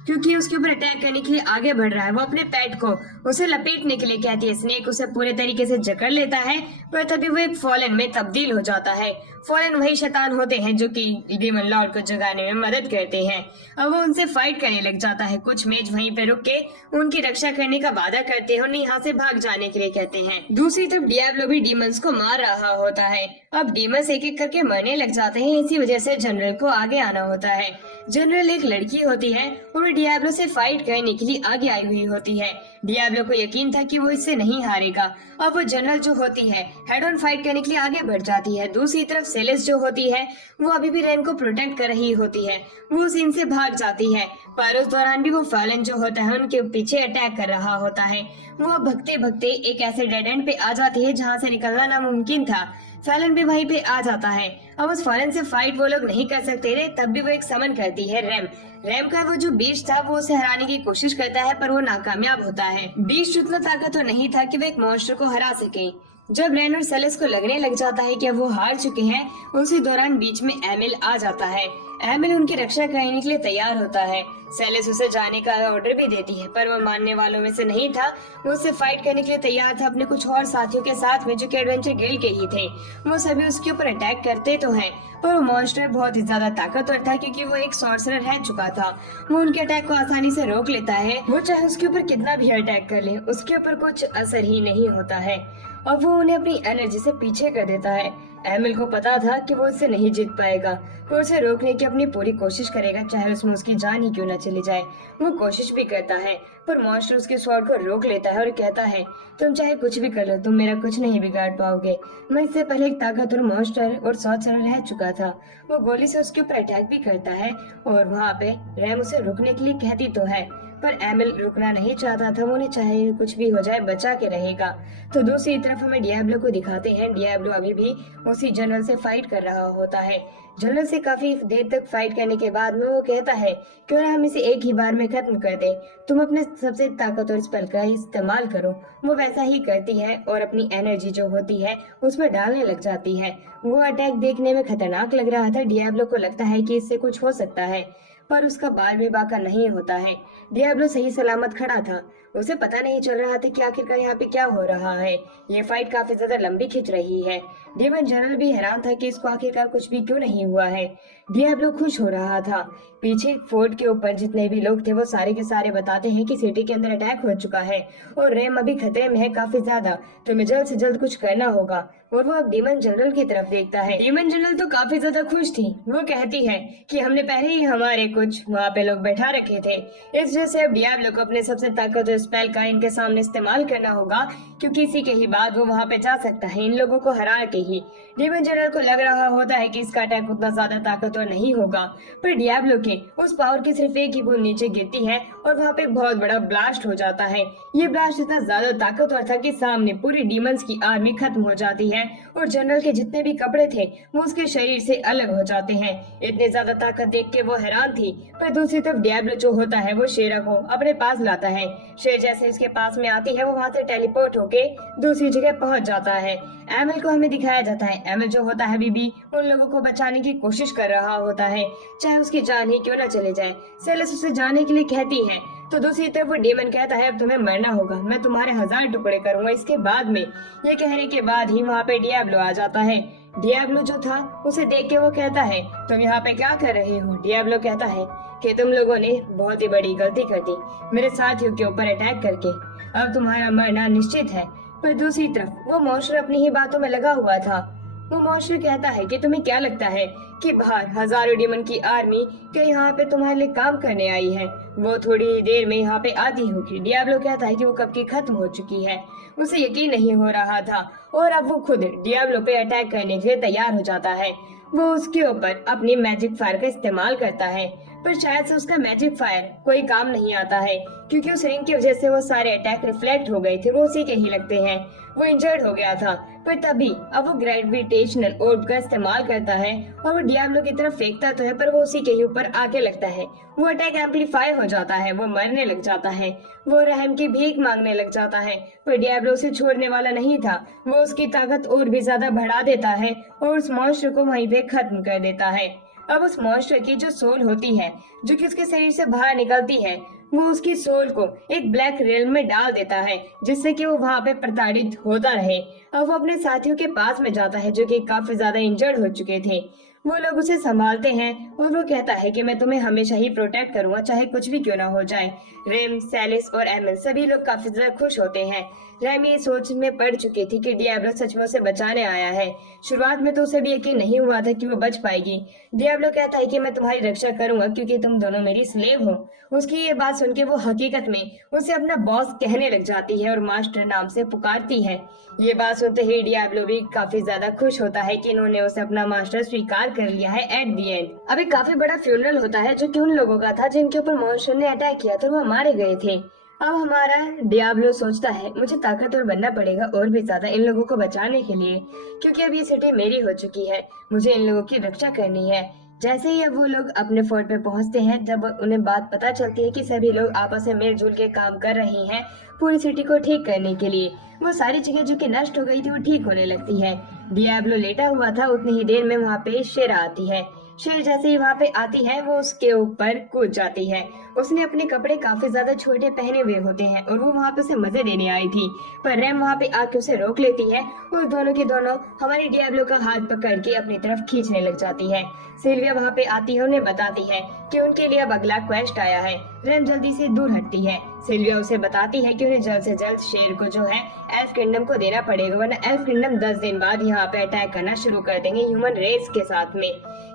क्योंकि उसके ऊपर अटैक करने के लिए आगे बढ़ रहा है। वो अपने पेट को उसे लपेटने के लिए कहती है। स्नेक उसे पूरे तरीके से जकड़ लेता है, पर तभी वो एक फॉलन में तब्दील हो जाता है। फॉलन वही शैतान होते हैं जो कि डीमन लॉर्ड को जगाने में मदद करते हैं। अब वो उनसे फाइट करने लग जाता है। कुछ मेज वहीं पे रुक के उनकी रक्षा करने का वादा करते हैं और यहाँ से भाग जाने के लिए कहते हैं। दूसरी तरफ डियाब्लो भी डीमंस को मार रहा होता है। अब डीमंस एक एक करके मरने लग जाते हैं। इसी वजह से जनरल को आगे आना होता है। जनरल एक लड़की होती है और डियाब्लो से फाइट करने के लिए आगे आई हुई होती है। डियाब्लो को यकीन था कि वो इससे नहीं हारेगा। अब वो जनरल जो होती है हेड ऑन फाइट करने के लिए आगे बढ़ जाती है। दूसरी तरफ सेलेस जो होती है वो अभी भी रैन को प्रोटेक्ट कर रही होती है। वो सीन से भाग जाती है, पर उस दौरान भी वो फैलन जो होता है उनके पीछे अटैक कर रहा होता है। वो भगते भगते एक ऐसे डेड एंड पे आ जाती है जहाँ से निकलना नामुमकिन था। फैलन भी वहीं पे आ जाता है। अब उस फैलन से फाइट वो लोग नहीं कर सकते थे, तब भी वो एक समन करती है रैम। रैम का वो जो बीस्ट था वो उसे हराने की कोशिश करता है, पर वो नाकामयाब होता है। बीस्ट उतना ताकतवर नहीं था कि वो एक मॉन्स्टर को हरा सके। जब रैन और सेलेस को लगने लग जाता है कि अब वो हार चुके हैं, उसी दौरान बीच में एमिल आ जाता है। एमिल उनकी रक्षा करने के लिए तैयार होता है। सेलेस उसे जाने का ऑर्डर भी देती है, पर वो मानने वालों में से नहीं था। वो उससे फाइट करने के लिए तैयार था अपने कुछ और साथियों के साथ में जो कि एडवेंचर गिल्ड के ही थे। वो सभी उसके ऊपर अटैक करते तो हैं, पर वो मॉन्स्टर बहुत ही ज्यादा ताकतवर था, क्योंकि वो एक सॉर्सरर रह चुका था। वो उनके अटैक को आसानी से रोक लेता है। वो चाहे उसके ऊपर कितना भी अटैक कर ले, उसके ऊपर कुछ असर ही नहीं होता है और वो उन्हें अपनी एनर्जी से पीछे कर देता है। एमिल को पता था कि वो इससे नहीं जीत पाएगा। वो उसे रोकने की अपनी पूरी कोशिश करेगा, चाहे उसमें उसकी जान ही क्यों न चली जाए। वो कोशिश भी करता है, पर मॉन्स्टर उसके स्वॉर्ड को रोक लेता है और कहता है, तुम चाहे कुछ भी कर लो, तुम मेरा कुछ नहीं बिगाड़ पाओगे। मैं इससे पहले एक ताकतवर मॉन्स्टर और सॉर्सरर रह चुका था। वो गोली से उसके ऊपर अटैक भी करता है और वहाँ पे रैम उसे रुकने के लिए कहती तो है, पर एमिल रुकना नहीं चाहता था। वो उन्हें चाहे कुछ भी हो जाए बचा के रहेगा। तो दूसरी तरफ हमें डियाब्लो को दिखाते हैं। डियाब्लो अभी भी उसी जनरल से फाइट कर रहा होता है। जनरल से काफी देर तक फाइट करने के बाद में वो कहता है, क्यों ना हम इसे एक ही बार में खत्म कर दें, तुम अपने सबसे ताकतवर स्पेल का इस्तेमाल करो। वो वैसा ही करती है और अपनी एनर्जी जो होती है उसमें डालने लग जाती है। वो अटैक देखने में खतरनाक लग रहा था। डियाब्लो को लगता है कि इससे कुछ हो सकता है, पर उसका बाल भी बाका नहीं होता है। डियाब्लो सही सलामत खड़ा था। उसे पता नहीं चल रहा था कि आखिरकार यहाँ पे क्या हो रहा है। ये फाइट काफी ज्यादा लंबी खिंच रही है। डेमन जनरल भी हैरान था कि इसको आखिरकार कुछ भी क्यों नहीं हुआ है। डियाब्लो खुश हो रहा था। पीछे फोर्ट के ऊपर जितने भी लोग थे वो सारे के सारे बताते हैं कि सिटी के अंदर अटैक हो चुका है और रैम अभी खतरे में है काफी ज्यादा, तो हमें जल्द से जल्द कुछ करना होगा। और वो अब डीमन जनरल की तरफ देखता है। डीमन जनरल तो काफी ज्यादा खुश थी। वो कहती है कि हमने पहले ही हमारे कुछ वहाँ पे लोग बैठा रखे थे, इस वजह से अब डियाब्लो को अपने सबसे ताकतवर स्पेल का इनके सामने इस्तेमाल करना होगा, क्योंकि इसी के ही बाद वो वहाँ पे जा सकता है इन लोगों को हरा के ही। डीमन जनरल को लग रहा होता है कि इसका अटैक उतना ज्यादा ताकतवर नहीं होगा, पर डियाब्लो के उस पावर की सिर्फ एक ही बूंद नीचे गिरती है और वहाँ पे बहुत बड़ा ब्लास्ट हो जाता है। ये ब्लास्ट इतना ज्यादा ताकतवर था कि सामने पूरी डीमंस की आर्मी खत्म हो जाती है और जनरल के जितने भी कपड़े थे वो उसके शरीर से अलग हो जाते हैं। इतने ज्यादा ताकत देख के वो हैरान थी। पर दूसरी तरफ डियाब्लो जो होता है वो शेरा को अपने पास लाता है। शेर जैसे उसके पास में आती है वो वहाँ से टेलीपोर्ट होके दूसरी जगह पहुँच जाता है। एमिल को हमें दिखाया जाता है। एमिल जो होता है बीबी उन लोगों को बचाने की कोशिश कर रहा होता है, चाहे उसकी जान ही क्यों न चले जाए। सेलेस उसे जाने के लिए कहती है, तो दूसरी तरफ वो डेमन कहता है, अब तुम्हें मरना होगा, मैं तुम्हारे 1000 टुकड़े करूंगा इसके बाद में। ये कहने के बाद ही वहाँ पे डियाब्लो आ जाता है। डियाब्लो जो था उसे देख के वो कहता है, तुम यहाँ पे क्या कर रहे हो। डियाब्लो कहता है कि तुम लोगों ने बहुत ही बड़ी गलती कर दी मेरे साथियों के ऊपर अटैक करके, अब तुम्हारा मरना निश्चित है। पर दूसरी तरफ वो मॉन्स्टर अपनी ही बातों में लगा हुआ था। वो मॉन्स्टर कहता है कि तुम्हें क्या लगता है कि बाहर हजारों डीमन की आर्मी क्या यहाँ पे तुम्हारे लिए काम करने आई है? वो थोड़ी ही देर में यहाँ पे आती होगी। डियाब्लो कहता है कि वो कब की खत्म हो चुकी है। उसे यकीन नहीं हो रहा था और अब वो खुद डियाब्लो पे अटैक करने के लिए तैयार हो जाता है। वो उसके ऊपर अपनी मैजिक फायर का इस्तेमाल करता है, पर शायद से उसका मैजिक फायर कोई काम नहीं आता है, क्योंकि उस रिंग की वजह से वो सारे अटैक रिफ्लेक्ट हो गए थे। वो उसी के ही लगते हैं। वो इंजर्ड हो गया था, पर तभी अब वो ग्रेविटेशनल ऑर्ब का इस्तेमाल करता है और वो डियाब्लो की तरफ फेंकता तो है, पर वो उसी के ही ऊपर आके लगता है। वो अटैक एम्पलीफाई हो जाता है। वो मरने लग जाता है। वो रहम की भीख मांगने लग जाता है, पर डियाब्लो उसे छोड़ने वाला नहीं था। वो उसकी ताकत और भी ज्यादा बढ़ा देता है और उस मॉन्स्टर को वहीं पे खत्म कर देता है। अब उस मॉन्स्टर की जो सोल होती है, जो कि उसके शरीर से बाहर निकलती है, वो उसकी सोल को एक ब्लैक रेलम में डाल देता है, जिससे कि वो वहाँ पे प्रताड़ित होता रहे। अब वो अपने साथियों के पास में जाता है, जो कि काफी ज्यादा इंजर्ड हो चुके थे। वो लोग उसे संभालते हैं और वो कहता है कि मैं तुम्हें हमेशा ही प्रोटेक्ट करूंगा, चाहे कुछ भी क्यों ना हो जाए। रेम, सेलिस और एमल सभी लोग काफी ज्यादा खुश होते हैं। रेम ये सोच में पड़ चुकी थी कि डियाब्लो सच में उसे बचाने आया है। शुरुआत में तो उसे भी यकीन नहीं हुआ था कि वो बच पाएगी। डियाब्लो कहता है कि मैं तुम्हारी रक्षा करूंगा क्योंकि तुम दोनों मेरी स्लेव हो। उसकी ये बात सुन के वो हकीकत में उसे अपना बॉस कहने लग जाती है और मास्टर नाम से पुकारती है। ये बात सुनते ही डियाब्लो भी काफी ज्यादा खुश होता है कि इन्होंने उसे अपना मास्टर स्वीकार कर लिया है एट दी एंड। अब एक काफी बड़ा फ्यूनरल होता है, जो कि उन लोगों का था जिनके ऊपर मॉन्स्टर ने अटैक किया था, वो मारे गए थे। अब हमारा डियाब्लो सोचता है मुझे ताकतवर बनना पड़ेगा और भी ज्यादा इन लोगों को बचाने के लिए, क्योंकि अब ये सिटी मेरी हो चुकी है। मुझे इन लोगों की रक्षा करनी है। जैसे ही अब वो लोग अपने फोर्ट पे पहुंचते हैं, जब उन्हें बात पता चलती है कि सभी लोग आपस में मिलजुल के काम कर रहे हैं पूरी सिटी को ठीक करने के लिए, वो सारी चीजें जो कि नष्ट हो गई थी वो ठीक होने लगती है। डियाब्लो लेटा हुआ था, उतनी ही देर में वहाँ पे शेरा आती है। शेर जैसे ही वहाँ पे आती है, वो उसके ऊपर कूद जाती है। उसने अपने कपड़े काफी ज्यादा छोटे पहने हुए होते हैं और वो वहाँ पे उसे मजे देने आई थी, पर रैम वहाँ पे आके उसे रोक लेती है और दोनों के दोनों हमारी डियाब्लो का हाथ पकड़ के अपनी तरफ खींचने लग जाती है। सिल्विया वहाँ पे आती है, उन्हें बताती है कि उनके लिए अब अगला क्वेस्ट आया है। रैम जल्दी से दूर हटती है। सिल्विया उसे बताती है कि उन्हें जल्द से जल्द शेर को जो है एल्फ किंगडम को देना पड़ेगा, वरना एल्फ किंगडम 10 दिन बाद यहाँ पे अटैक करना शुरू कर देंगे ह्यूमन रेस के साथ में।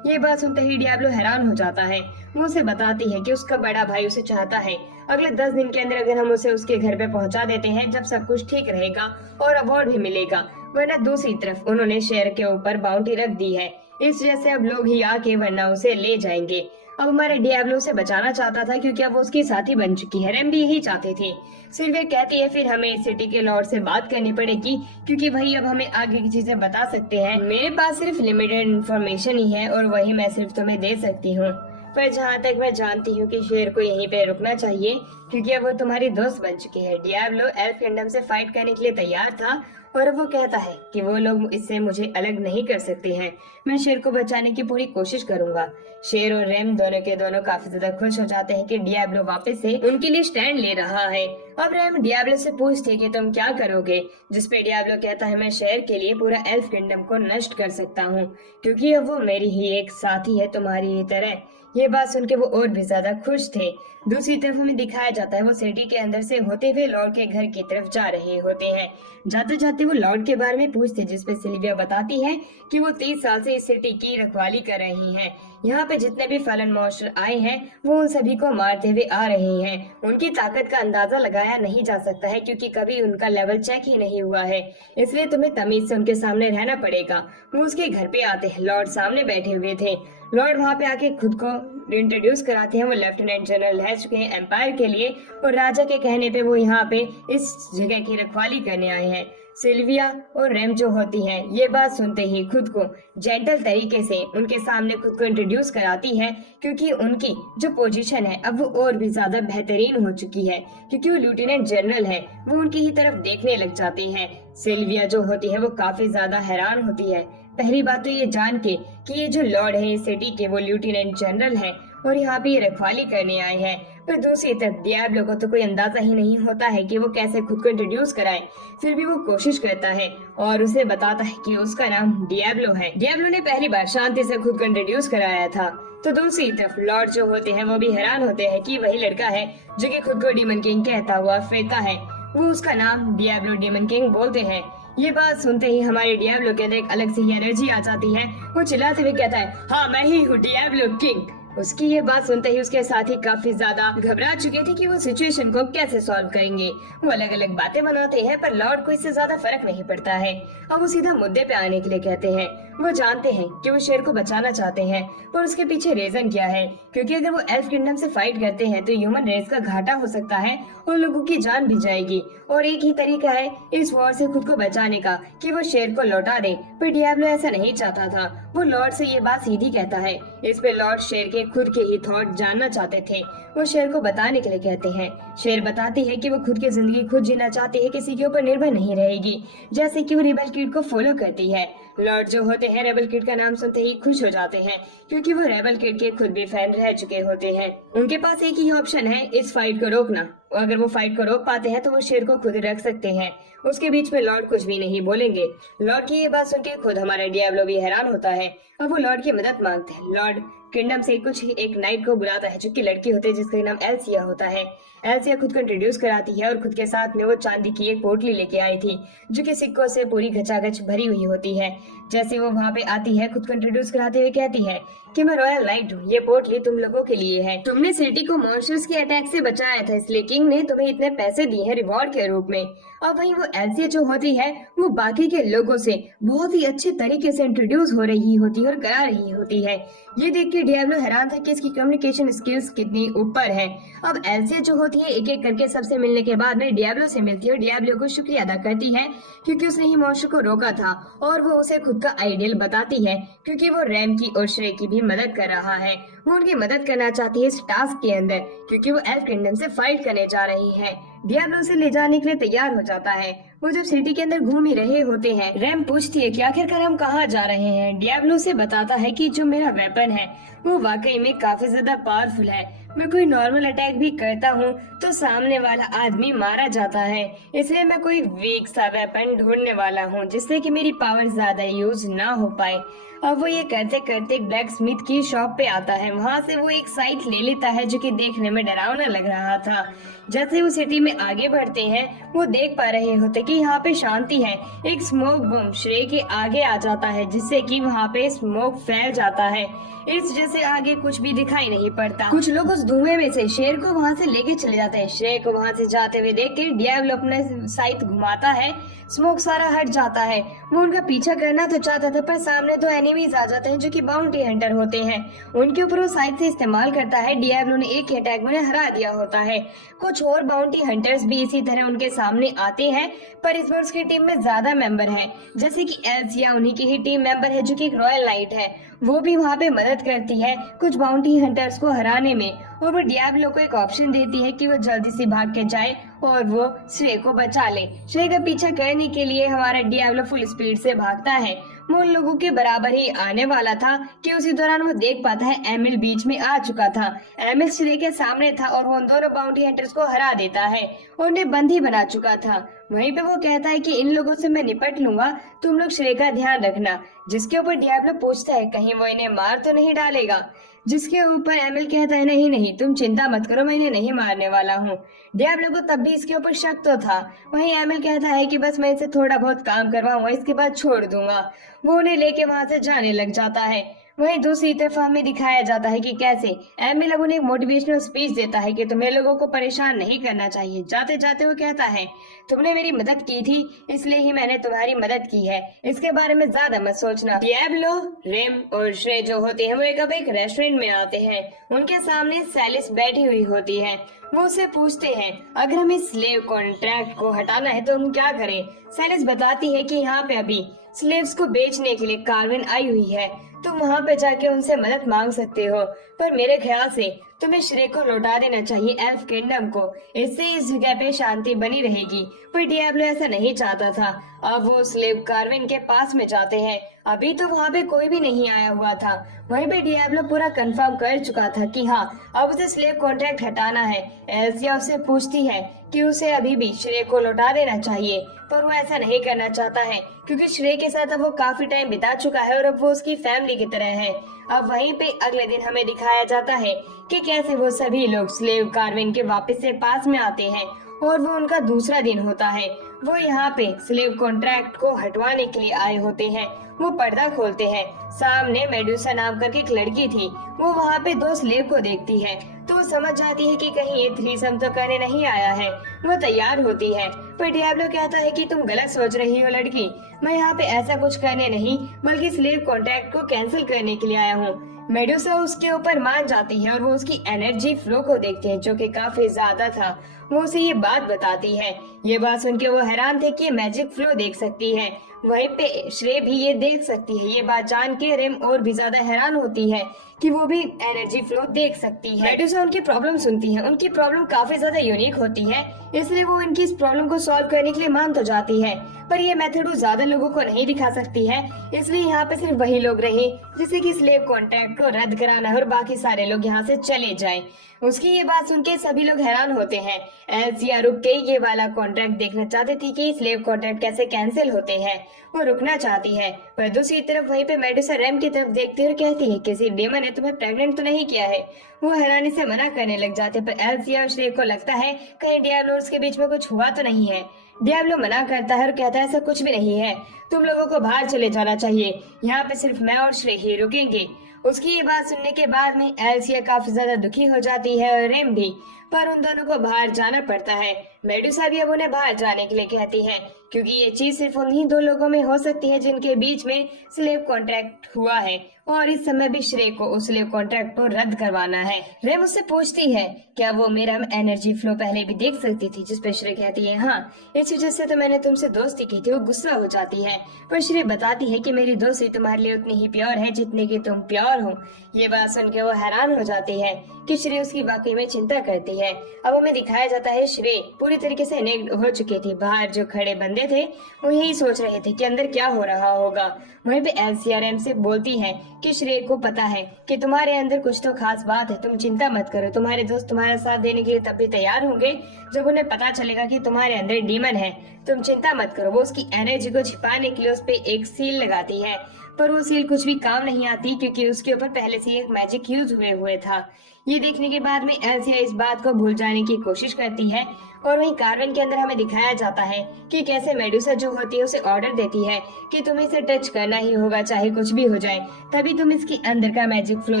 ये बात सुनते ही डियाब्लो हैरान हो जाता है। वो उसे बताती है कि उसका बड़ा भाई उसे चाहता है अगले 10 दिन के अंदर अगर हम उसे उसके घर पे पहुंचा देते हैं, जब सब कुछ ठीक रहेगा और अवार्ड भी मिलेगा, वरना दूसरी तरफ उन्होंने शेर के ऊपर बाउंड्री रख दी है, इस वजह से अब लोग ही आके वरना उसे ले जाएंगे। अब हमारा डियाब्लो उसे बचाना चाहता था क्योंकि अब वो उसकी साथी बन चुकी है। रैम भी यही चाहते थे। सिल्विया कहती है फिर हमें इस सिटी के लॉर्ड से बात करनी पड़ेगी, क्योंकि वही अब हमें आगे की चीजें बता सकते हैं। मेरे पास सिर्फ लिमिटेड इन्फॉर्मेशन ही है और वही मैं सिर्फ तुम्हें दे सकती हूँ, पर जहाँ तक मैं जानती हूँ कि शेर को यहीं पे रुकना चाहिए, क्योंकि अब वो तुम्हारी दोस्त बन चुकी है। डियाब्लो एल्फ किंगडम से फाइट करने के लिए तैयार था और वो कहता है कि वो लोग इससे मुझे अलग नहीं कर सकते हैं। मैं शेर को बचाने की पूरी कोशिश करूंगा। शेर और रैम दोनों के दोनों काफी ज्यादा खुश हो जाते हैं कि डियाब्लो वापस से उनके लिए स्टैंड ले रहा है। अब रैम डियाब्लो से पूछती है कि तुम क्या करोगे, जिसपे डियाब्लो कहता है मैं शेर के लिए पूरा एल्फ किंगडम को नष्ट कर सकता हूँ, क्योंकि अब वो मेरी ही एक साथी है तुम्हारी ही तरह। ये बात सुन के वो और भी ज्यादा खुश थे। दूसरी तरफ हमें दिखाया जाता है वो सिटी के अंदर से होते हुए लॉर्ड के घर की तरफ जा रहे होते हैं। जाते जाते वो लॉर्ड के बारे में पूछते, जिसपे सिल्विया बताती है कि वो 30 साल से इस सिटी की रखवाली कर रही हैं। यहाँ पे जितने भी फलन मॉन्स्टर आए हैं वो उन सभी को मारते हुए आ रहे हैं। उनकी ताकत का अंदाजा लगाया नहीं जा सकता है, क्योंकि कभी उनका लेवल चेक ही नहीं हुआ है, इसलिए तुम्हें तमीज से उनके सामने रहना पड़ेगा। वो उसके घर पे आते हैं। लॉर्ड सामने बैठे हुए थे। लॉर्ड वहाँ पे आके खुद को इंट्रोड्यूस कराते हैं। वो लेफ्टिनेंट जनरल रह चुके हैं एम्पायर के लिए और राजा के कहने पे वो यहाँ पे इस जगह की रखवाली करने आए हैं। सिल्विया और रैम जो होती हैं, ये बात सुनते ही खुद को जेंटल तरीके से उनके सामने खुद को इंट्रोड्यूस कराती है, क्योंकि उनकी जो पोजीशन है अब वो और भी ज्यादा बेहतरीन हो चुकी है, क्योंकि वो लेफ्टिनेंट जनरल है। वो उनकी ही तरफ देखने लग जाते हैं। सिल्विया जो होती है वो काफी ज्यादा हैरान होती है। पहली बात तो ये जान के कि ये जो लॉर्ड है इस सिटी के वो लेफ्टिनेंट जनरल है और यहाँ पे ये रखवाली करने आए हैं। पर दूसरी तरफ डियाब्लो को तो कोई अंदाजा ही नहीं होता है कि वो कैसे खुद को इंट्रोड्यूस कराए। फिर भी वो कोशिश करता है और उसे बताता है कि उसका नाम डियाब्लो है। डियाब्लो ने पहली बार शांति से खुद को इंट्रोड्यूस कराया था। तो दूसरी तरफ लॉर्ड जो होते हैं वो भी हैरान होते हैं कि वही लड़का है जो कि खुद को डीमन किंग कहता हुआ फिरता है। वो उसका नाम डियाब्लो डीमन किंग बोलते हैं। ये बात सुनते ही हमारे डियाब्लो के अंदर एक अलग सी एनर्जी आ जाती है। वो चिल्लाते हुए कहता है, हाँ मैं ही हूँ डियाब्लो किंग। उसकी ये बात सुनते ही उसके साथी काफी ज्यादा घबरा चुके थे कि वो सिचुएशन को कैसे सॉल्व करेंगे। वो अलग अलग बातें बनाते हैं पर लॉर्ड को इससे ज्यादा फर्क नहीं पड़ता है। अब वो सीधा मुद्दे पे आने के लिए कहते हैं। वो जानते हैं कि वो शेर को बचाना चाहते हैं और उसके पीछे रीजन क्या है, क्योंकि अगर वो एल्फ किंगडम से फाइट करते हैं तो ह्यूमन रेस का घाटा हो सकता है और लोगों की जान भी जाएगी। और एक ही तरीका है इस वॉर से खुद को बचाने का कि वो शेर को लौटा दे। पर डियाब्लो ऐसा नहीं चाहता था। वो लॉर्ड से ये बात सीधी कहता है। इस पे लॉर्ड शेर के खुद के ही थॉट जानना चाहते थे। वो शेर को बताने के लिए कहते हैं। शेर बताती है कि वो खुद की जिंदगी खुद जीना चाहती है, किसी के ऊपर निर्भर नहीं रहेगी, जैसे कि वो रेबल किड को फॉलो करती है। लॉर्ड जो होते हैं रेबल किड का नाम सुनते ही खुश हो जाते हैं, क्योंकि वो रेबल किड के खुद भी फैन रह चुके होते हैं। उनके पास एक ही ऑप्शन है, इस फाइट को रोकना। अगर वो फाइट को रोक पाते हैं तो वो शेर को खुद रख सकते हैं। उसके बीच में लॉर्ड कुछ भी नहीं बोलेंगे। लॉर्ड की ये बात सुन के खुद हमारा डियाब्लो भी हैरान होता है। अब वो लॉर्ड की मदद मांगते हैं। लॉर्ड किंगडम से कुछ एक नाइट को बुलाता है जो कि लड़की होती है जिसका नाम एल्सिया होता है। एल्सिया खुद को इंट्रोड्यूस कराती है और खुद के साथ में वो चांदी की एक पोटली लेके आई थी जो कि सिक्कों से पूरी घचाघच भरी हुई होती है। जैसे वो वहाँ पे आती है खुद को इंट्रोड्यूस कराते हुए कहती है कि मैं रॉयल नाइट हूँ, ये पोटली तुम लोगों के लिए है। तुमने सिटी को मॉन्स्टर्स के अटैक से बचाया था, इसलिए किंग ने तुम्हें इतने पैसे दिए हैं रिवॉर्ड के रूप में। और वहीं वो एल्सिया जो होती है वो बाकी के लोगों से बहुत ही अच्छे तरीके से इंट्रोड्यूस हो रही होती है और करा रही होती है। ये देख के डियाब्लो हैरान था कि इसकी कम्युनिकेशन स्किल्स कितनी ऊपर है। अब एल्सिया जो होती है एक एक करके सबसे मिलने के बाद में डियाब्लो से मिलती है और डियाब्लो को शुक्रिया अदा करती है क्योंकि उसने ही मॉन्स्टर को रोका था। और वो उसे खुद का आइडियल बताती है क्योंकि वो रैम की और श्रेय की भी मदद कर रहा है। वो उनकी मदद करना चाहती है इस टास्क के अंदर क्योंकि वो एल्फ किंगडम से फाइट करने जा रही है। डियाब्लो उसे ले जाने के लिए तैयार हो जाता है। वो जब सिटी के अंदर घूम ही रहे होते हैं, रैम पूछती है कि आखिरकार हम कहाँ जा रहे हैं। डियाब्लो से बताता है कि जो मेरा वेपन है वो वाकई में काफी ज्यादा पावरफुल है। मैं कोई नॉर्मल अटैक भी करता हूँ तो सामने वाला आदमी मारा जाता है, इसलिए मैं कोई वीक सा वेपन ढूंढने वाला हूँ जिससे कि मेरी पावर ज्यादा यूज ना हो पाए। अब वो ये करते करते एक ब्लैक स्मिथ की शॉप पे आता है। वहाँ से वो एक साइट ले लेता है जो कि देखने में डरावना लग रहा था। जैसे वो सिटी में आगे बढ़ते हैं वो देख पा रहे होते कि यहाँ पे शांति है। एक स्मोक बम श्रेय के आगे आ जाता है जिससे कि वहाँ पे स्मोक फैल जाता है। इस जैसे आगे कुछ भी दिखाई नहीं पड़ता। कुछ लोग उस धुएं में से शेर को वहाँ से लेके चले जाते हैं। श्रेय को वहाँ से जाते हुए देख के डियाब्लो अपने साइड घुमाता है, स्मोक सारा हट जाता है। वो उनका पीछा करना तो चाहता था पर सामने दो एनिमीज आ जाते हैं जो कि बाउंटी हंटर होते हैं। उनके ऊपर वो साइड से इस्तेमाल करता है। डियाब्लो ने एक ही अटैक में उन्हें हरा दिया होता है। कुछ और बाउंटी हंटर्स भी इसी तरह उनके सामने आते हैं पर इस बार उसकी टीम में ज्यादा मेंबर हैं, जैसे कि एल्सिया उन्हीं की ही टीम मेंबर है जो कि एक रॉयल नाइट है। वो भी वहाँ पे मदद करती है कुछ बाउंटी हंटर्स को हराने में। और वो डियाब्लो को एक ऑप्शन देती है कि वो जल्दी से भाग के जाए और वो श्रेय को बचा ले। श्रेय का पीछा करने के लिए हमारा डियाब्लो फुल स्पीड से भागता है। वो उन लोगों के बराबर ही आने वाला था कि उसी दौरान वो देख पाता है एमिल बीच में आ चुका था। एमिल श्रेय के सामने था और वो उन दोनों बाउंटी हंटर्स को हरा देता है और उन्हें बंदी बना चुका था। वहीं पे वो कहता है कि इन लोगों से मैं निपट लूंगा, तुम लोग श्रेय का ध्यान रखना। जिसके ऊपर डियाब्लो पूछता है कहीं वो इन्हें मार तो नहीं डालेगा, जिसके ऊपर एमिल कहता है नहीं नहीं तुम चिंता मत करो, मैं इन्हें नहीं मारने वाला हूँ। डियाब्लो को तब भी इसके ऊपर शक तो था। वहीं एमिल कहता है कि बस मैं इसे थोड़ा बहुत काम करवाऊंगा, इसके बाद छोड़ दूंगा। वो उन्हें लेके वहां से जाने लग जाता है। वहीं दूसरी तरफ हमें दिखाया जाता है कि कैसे एमिल अब उन्हें मोटिवेशनल स्पीच देता है कि तुम्हें लोगों को परेशान नहीं करना चाहिए। जाते जाते वो कहता है तुमने मेरी मदद की थी इसलिए ही मैंने तुम्हारी मदद की है, इसके बारे में ज्यादा मत सोचना। डियाब्लो, रेम और श्रेय जो होते हैं वो एक रेस्टोरेंट में आते हैं। उनके सामने सैलिस बैठी हुई होती है। वो उससे पूछते हैं अगर हमें स्लेव कॉन्ट्रैक्ट को हटाना है तो हम क्या करें। सैलिस बताती है कि यहाँ पे अभी स्लेव्स को बेचने के लिए कार्विन आई हुई है, तुम वहाँ पे जाके उनसे मदद मांग सकते हो, पर मेरे ख्याल से तुम्हें श्रेय को लौटा देना चाहिए एल्फ किंगडम को, इससे इस जगह पे शांति बनी रहेगी। पर डियाब्लो ऐसा नहीं चाहता था। अब वो स्लेव कार्विन के पास में जाते हैं। अभी तो वहाँ पे कोई भी नहीं आया हुआ था। वहीं पे डियाब्लो पूरा कंफर्म कर चुका था कि हाँ अब उसे स्लेव कॉन्ट्रैक्ट हटाना है। एल्सिया उससे पूछती है कि उसे अभी भी श्रेय को लौटा देना चाहिए, पर वो ऐसा नहीं करना चाहता है क्योंकि श्रेय के साथ अब वो काफी टाइम बिता चुका है और अब वो उसकी फैमिली की तरह है। अब वहीं पे अगले दिन हमें दिखाया जाता है कि कैसे वो सभी लोग स्लेव कार्विन के वापस से पास में आते हैं और वो उनका दूसरा दिन होता है। वो यहाँ पे स्लेव कॉन्ट्रैक्ट को हटवाने के लिए आए होते हैं। वो पर्दा खोलते हैं। सामने मेडुसा नाम करके एक लड़की थी। वो वहाँ पे दो स्लेव को देखती है तो वो समझ जाती है कि कहीं ये थ्रीसम तो करने नहीं आया है। वो तैयार होती है पर डियाब्लो कहता है कि तुम गलत सोच रही हो लड़की, मैं यहाँ पे ऐसा कुछ करने नहीं बल्कि स्लेव कॉन्ट्रैक्ट को कैंसिल करने के लिए आया हूँ। मेडुसा उसके ऊपर मान जाती है और वो उसकी एनर्जी फ्लो को देखते हैं जो कि काफी ज्यादा था। वो उसे ये बात बताती है। ये बात सुन के वो हैरान थे कि ये मैजिक फ्लो देख सकती है, वहीं पे श्रेय भी ये देख सकती है। ये बात जान के रेम और भी ज्यादा हैरान होती है कि वो भी एनर्जी फ्लो देख सकती है। मेडुसा उनकी प्रॉब्लम सुनती है। उनकी प्रॉब्लम काफी ज्यादा यूनिक होती है, इसलिए वो इनकी इस प्रॉब्लम को सॉल्व करने के लिए मान तो जाती है, पर ये मेथड वो ज्यादा लोगों को नहीं दिखा सकती है। इसलिए यहाँ पे सिर्फ वही लोग रहे जिसे कि स्लेव कॉन्ट्रैक्ट को रद्द कराना है और बाकी सारे लोग यहाँ से चले जाएं। उसकी ये बात सुन के सभी लोग हैरान होते हैं। एल्सिया रुक के ये वाला कॉन्ट्रैक्ट देखना चाहती थी कि स्लेव कॉन्ट्रैक्ट कैसे कैंसिल होते हैं। वो रुकना चाहती है पर दूसरी तरफ वहीं पे मेडुसा रेम की तरफ देखती है और कहती है किसी डेमन ने तुम्हें प्रेग्नेंट तो नहीं किया है। वो हैरानी से मना करने लग जाते पर एल्सिया और श्रेय को लगता है कहीं डियाब्लो के बीच में कुछ हुआ तो नहीं है। डियाब्लो मना करता है और कहता है ऐसा कुछ भी नहीं है, तुम लोगों को बाहर चले जाना चाहिए, यहाँ पे सिर्फ मैं और श्रेय ही रुकेंगे। उसकी ये बात सुनने के बाद में एल्सिया काफी ज्यादा दुखी हो जाती है और रेम भी, पर उन दोनों को बाहर जाना पड़ता है। मेडुसा भी अब उन्हें बाहर जाने के लिए कहती है क्योंकि ये चीज सिर्फ उन्हीं दो लोगों में हो सकती है जिनके बीच में स्लेव कॉन्ट्रैक्ट हुआ है और इस समय भी श्रेय को उस स्लेव कॉन्ट्रैक्ट को रद्द करवाना है। रेम उससे पूछती है क्या वो मेरा एनर्जी फ्लो पहले भी देख सकती थी, जिस पर श्रेय कहती है हाँ, इस वजह से तो मैंने तुमसे दोस्ती की थी। वो गुस्सा हो जाती है पर श्रेय बताती है कि मेरी दोस्ती तुम्हारे लिए उतनी ही प्योर है जितनी की तुम प्योर हो। ये बात सुन के वो हैरान हो जाती है कि श्रेय उसकी वाकई में चिंता करती है। अब हमें दिखाया जाता है श्रेय पूरी तरीके से नेक्ड हो चुकी थी। बाहर जो खड़े बंदे थे वो यही सोच रहे थे कि अंदर क्या हो रहा होगा। वहीं पे एल्सिया रेम से बोलती है कि श्रेय को पता है कि तुम्हारे अंदर कुछ तो खास बात है, तुम चिंता मत करो, तुम्हारे दोस्त तुम्हारा साथ देने के लिए तब भी तैयार होंगे जब उन्हें पता चलेगा कि तुम्हारे अंदर डीमन है, तुम चिंता मत करो। वो उसकी एनर्जी को छिपाने के लिए उस पे एक सील लगाती है पर वो सील कुछ भी काम नहीं आती क्योंकि उसके ऊपर पहले से एक मैजिक यूज हुए था। ये देखने के बाद में एल्सिया इस बात को भूल जाने की कोशिश करती है और वहीं कार्बन के अंदर हमें दिखाया जाता है कि कैसे मेडुसा जो होती है उसे ऑर्डर देती है कि तुम्हें इसे टच करना ही होगा चाहे कुछ भी हो जाए, तभी तुम इसके अंदर का मैजिक फ्लो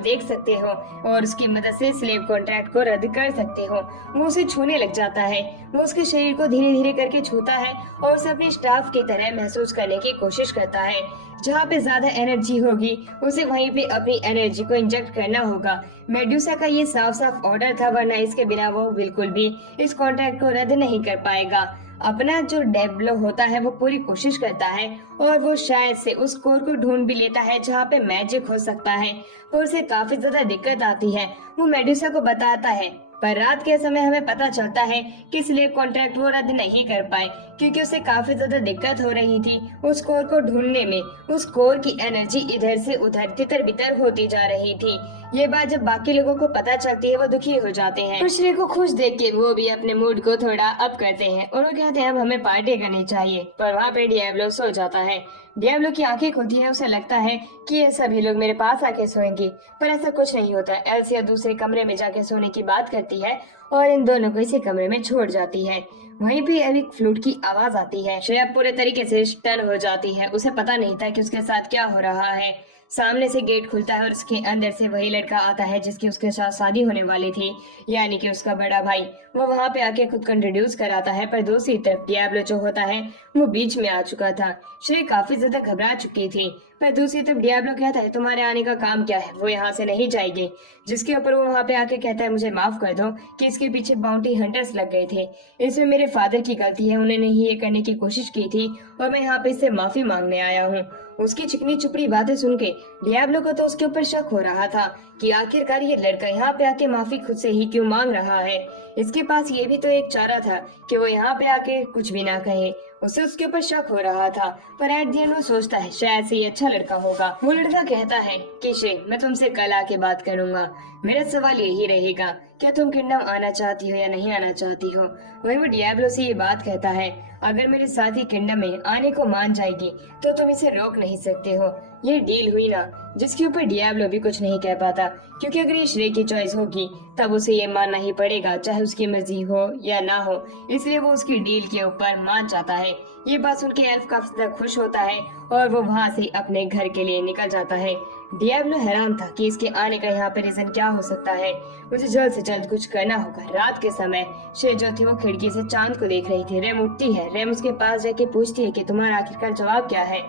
देख सकते हो और उसकी मदद से स्लेव कॉन्ट्रैक्ट को रद्द कर सकते हो। वो उसे छूने लग जाता है। वो उसके शरीर को धीरे धीरे करके छूता है और उसे अपने स्टाफ की तरह महसूस करने की कोशिश करता है। जहाँ पे ज्यादा एनर्जी होगी उसे वहीं पे अपनी एनर्जी को इंजेक्ट करना होगा। मेडुसा का ये साफ साफ ऑर्डर था, वरना इसके बिना वो बिल्कुल भी इस कॉन्ट्रैक्ट को रद्द नहीं कर पाएगा। अपना जो डेब्लो होता है वो पूरी कोशिश करता है और वो शायद से उस कोर को ढूंढ भी लेता है जहाँ पे मैजिक हो सकता है, पर उसे काफी ज्यादा दिक्कत आती है। वो मेडुसा को बताता है पर रात के समय हमें पता चलता है कि स्लेव कॉन्ट्रैक्ट वो रद्द नहीं कर पाए क्योंकि उसे काफी ज्यादा दिक्कत हो रही थी उस कोर को ढूंढने में। उस कोर की एनर्जी इधर से उधर तितर बितर होती जा रही थी। ये बात जब बाकी लोगों को पता चलती है वो दुखी हो जाते हैं। तो श्रेय को खुश देख के वो भी अपने मूड को थोड़ा अप करते हैं और वो कहते हैं अब हमें पार्टी करनी चाहिए। पर वहाँ पे डियाब्लो सो जाता है। डियाब्लो की आंखें खुलती है, उसे लगता है कि ये सभी लोग मेरे पास आके सोएंगे, पर ऐसा कुछ नहीं होता। एल्सिया दूसरे कमरे में जाके सोने की बात करती है और इन दोनों को इसी कमरे में छोड़ जाती है। वहीं भी एक फ्लूट की आवाज आती है। श्रेया पूरे तरीके से स्टन हो जाती है। उसे पता नहीं था कि उसके साथ क्या हो रहा है। सामने से गेट खुलता है और उसके अंदर से वही लड़का आता है जिसकी उसके साथ शादी होने वाली थी, यानी कि उसका बड़ा भाई। वो वहाँ पे आके खुद को इंट्रोड्यूस कराता है, पर दूसरी तरफ डियाब्लो जो होता है वो बीच में आ चुका था। श्रेय काफी ज्यादा घबरा चुकी थी, पर दूसरी तरफ डियाब्लो कहता है तुम्हारे आने का काम क्या है, वो यहाँ से नहीं जाएगी। जिसके ऊपर वो वहाँ पे आके कहता है मुझे माफ कर दो कि इसके पीछे बाउंटी हंटर्स लग गए थे, इसमें मेरे फादर की गलती है, उन्होंने ही ये करने की कोशिश की थी और मैं यहाँ पे इससे माफी मांगने आया हूँ। उसकी चिकनी चुपड़ी बातें सुन के डियाब्लो को तो उसके ऊपर शक हो रहा था कि आखिरकार ये लड़का यहाँ पे आके माफी खुद से ही क्यों मांग रहा है। इसके पास ये भी तो एक चारा था कि वो यहाँ पे आके कुछ भी ना कहे। उसे उसके ऊपर शक हो रहा था, पर एट द एंड वो सोचता है शायद से ये अच्छा लड़का होगा। वो लड़का कहता है कि श्रेय मैं तुमसे कल आके बात करूंगा। मेरा सवाल यही रहेगा क्या तुम किंगडम आना चाहती हो या नहीं आना चाहती हो। वही वो डियाब्लो से ये बात कहता है। अगर मेरे साथ ही किंगडम में आने को मान जाएगी तो तुम इसे रोक नहीं सकते हो। ये डील हुई ना, जिसके ऊपर डियाब्लो भी कुछ नहीं कह पाता, क्योंकि अगर ये श्रेय की चॉइस होगी तब उसे ये मानना ही पड़ेगा, चाहे उसकी मर्जी हो या ना हो। इसलिए वो उसकी डील के ऊपर मान जाता है। ये बात सुन के एल्फ काफी ज्यादा खुश होता है और वो वहाँ से अपने घर के लिए निकल जाता है। डियाब्लो हैरान था कि इसके आने का यहाँ पे रीजन क्या हो सकता है। मुझे जल्द से जल्द कुछ करना होगा। रात के समय श्रेय जो थी वो खिड़की से चांद को देख रही थी। रेम उठती है। रेम उसके पास जाके पूछती है कि तुम्हारा आखिरकार जवाब क्या है,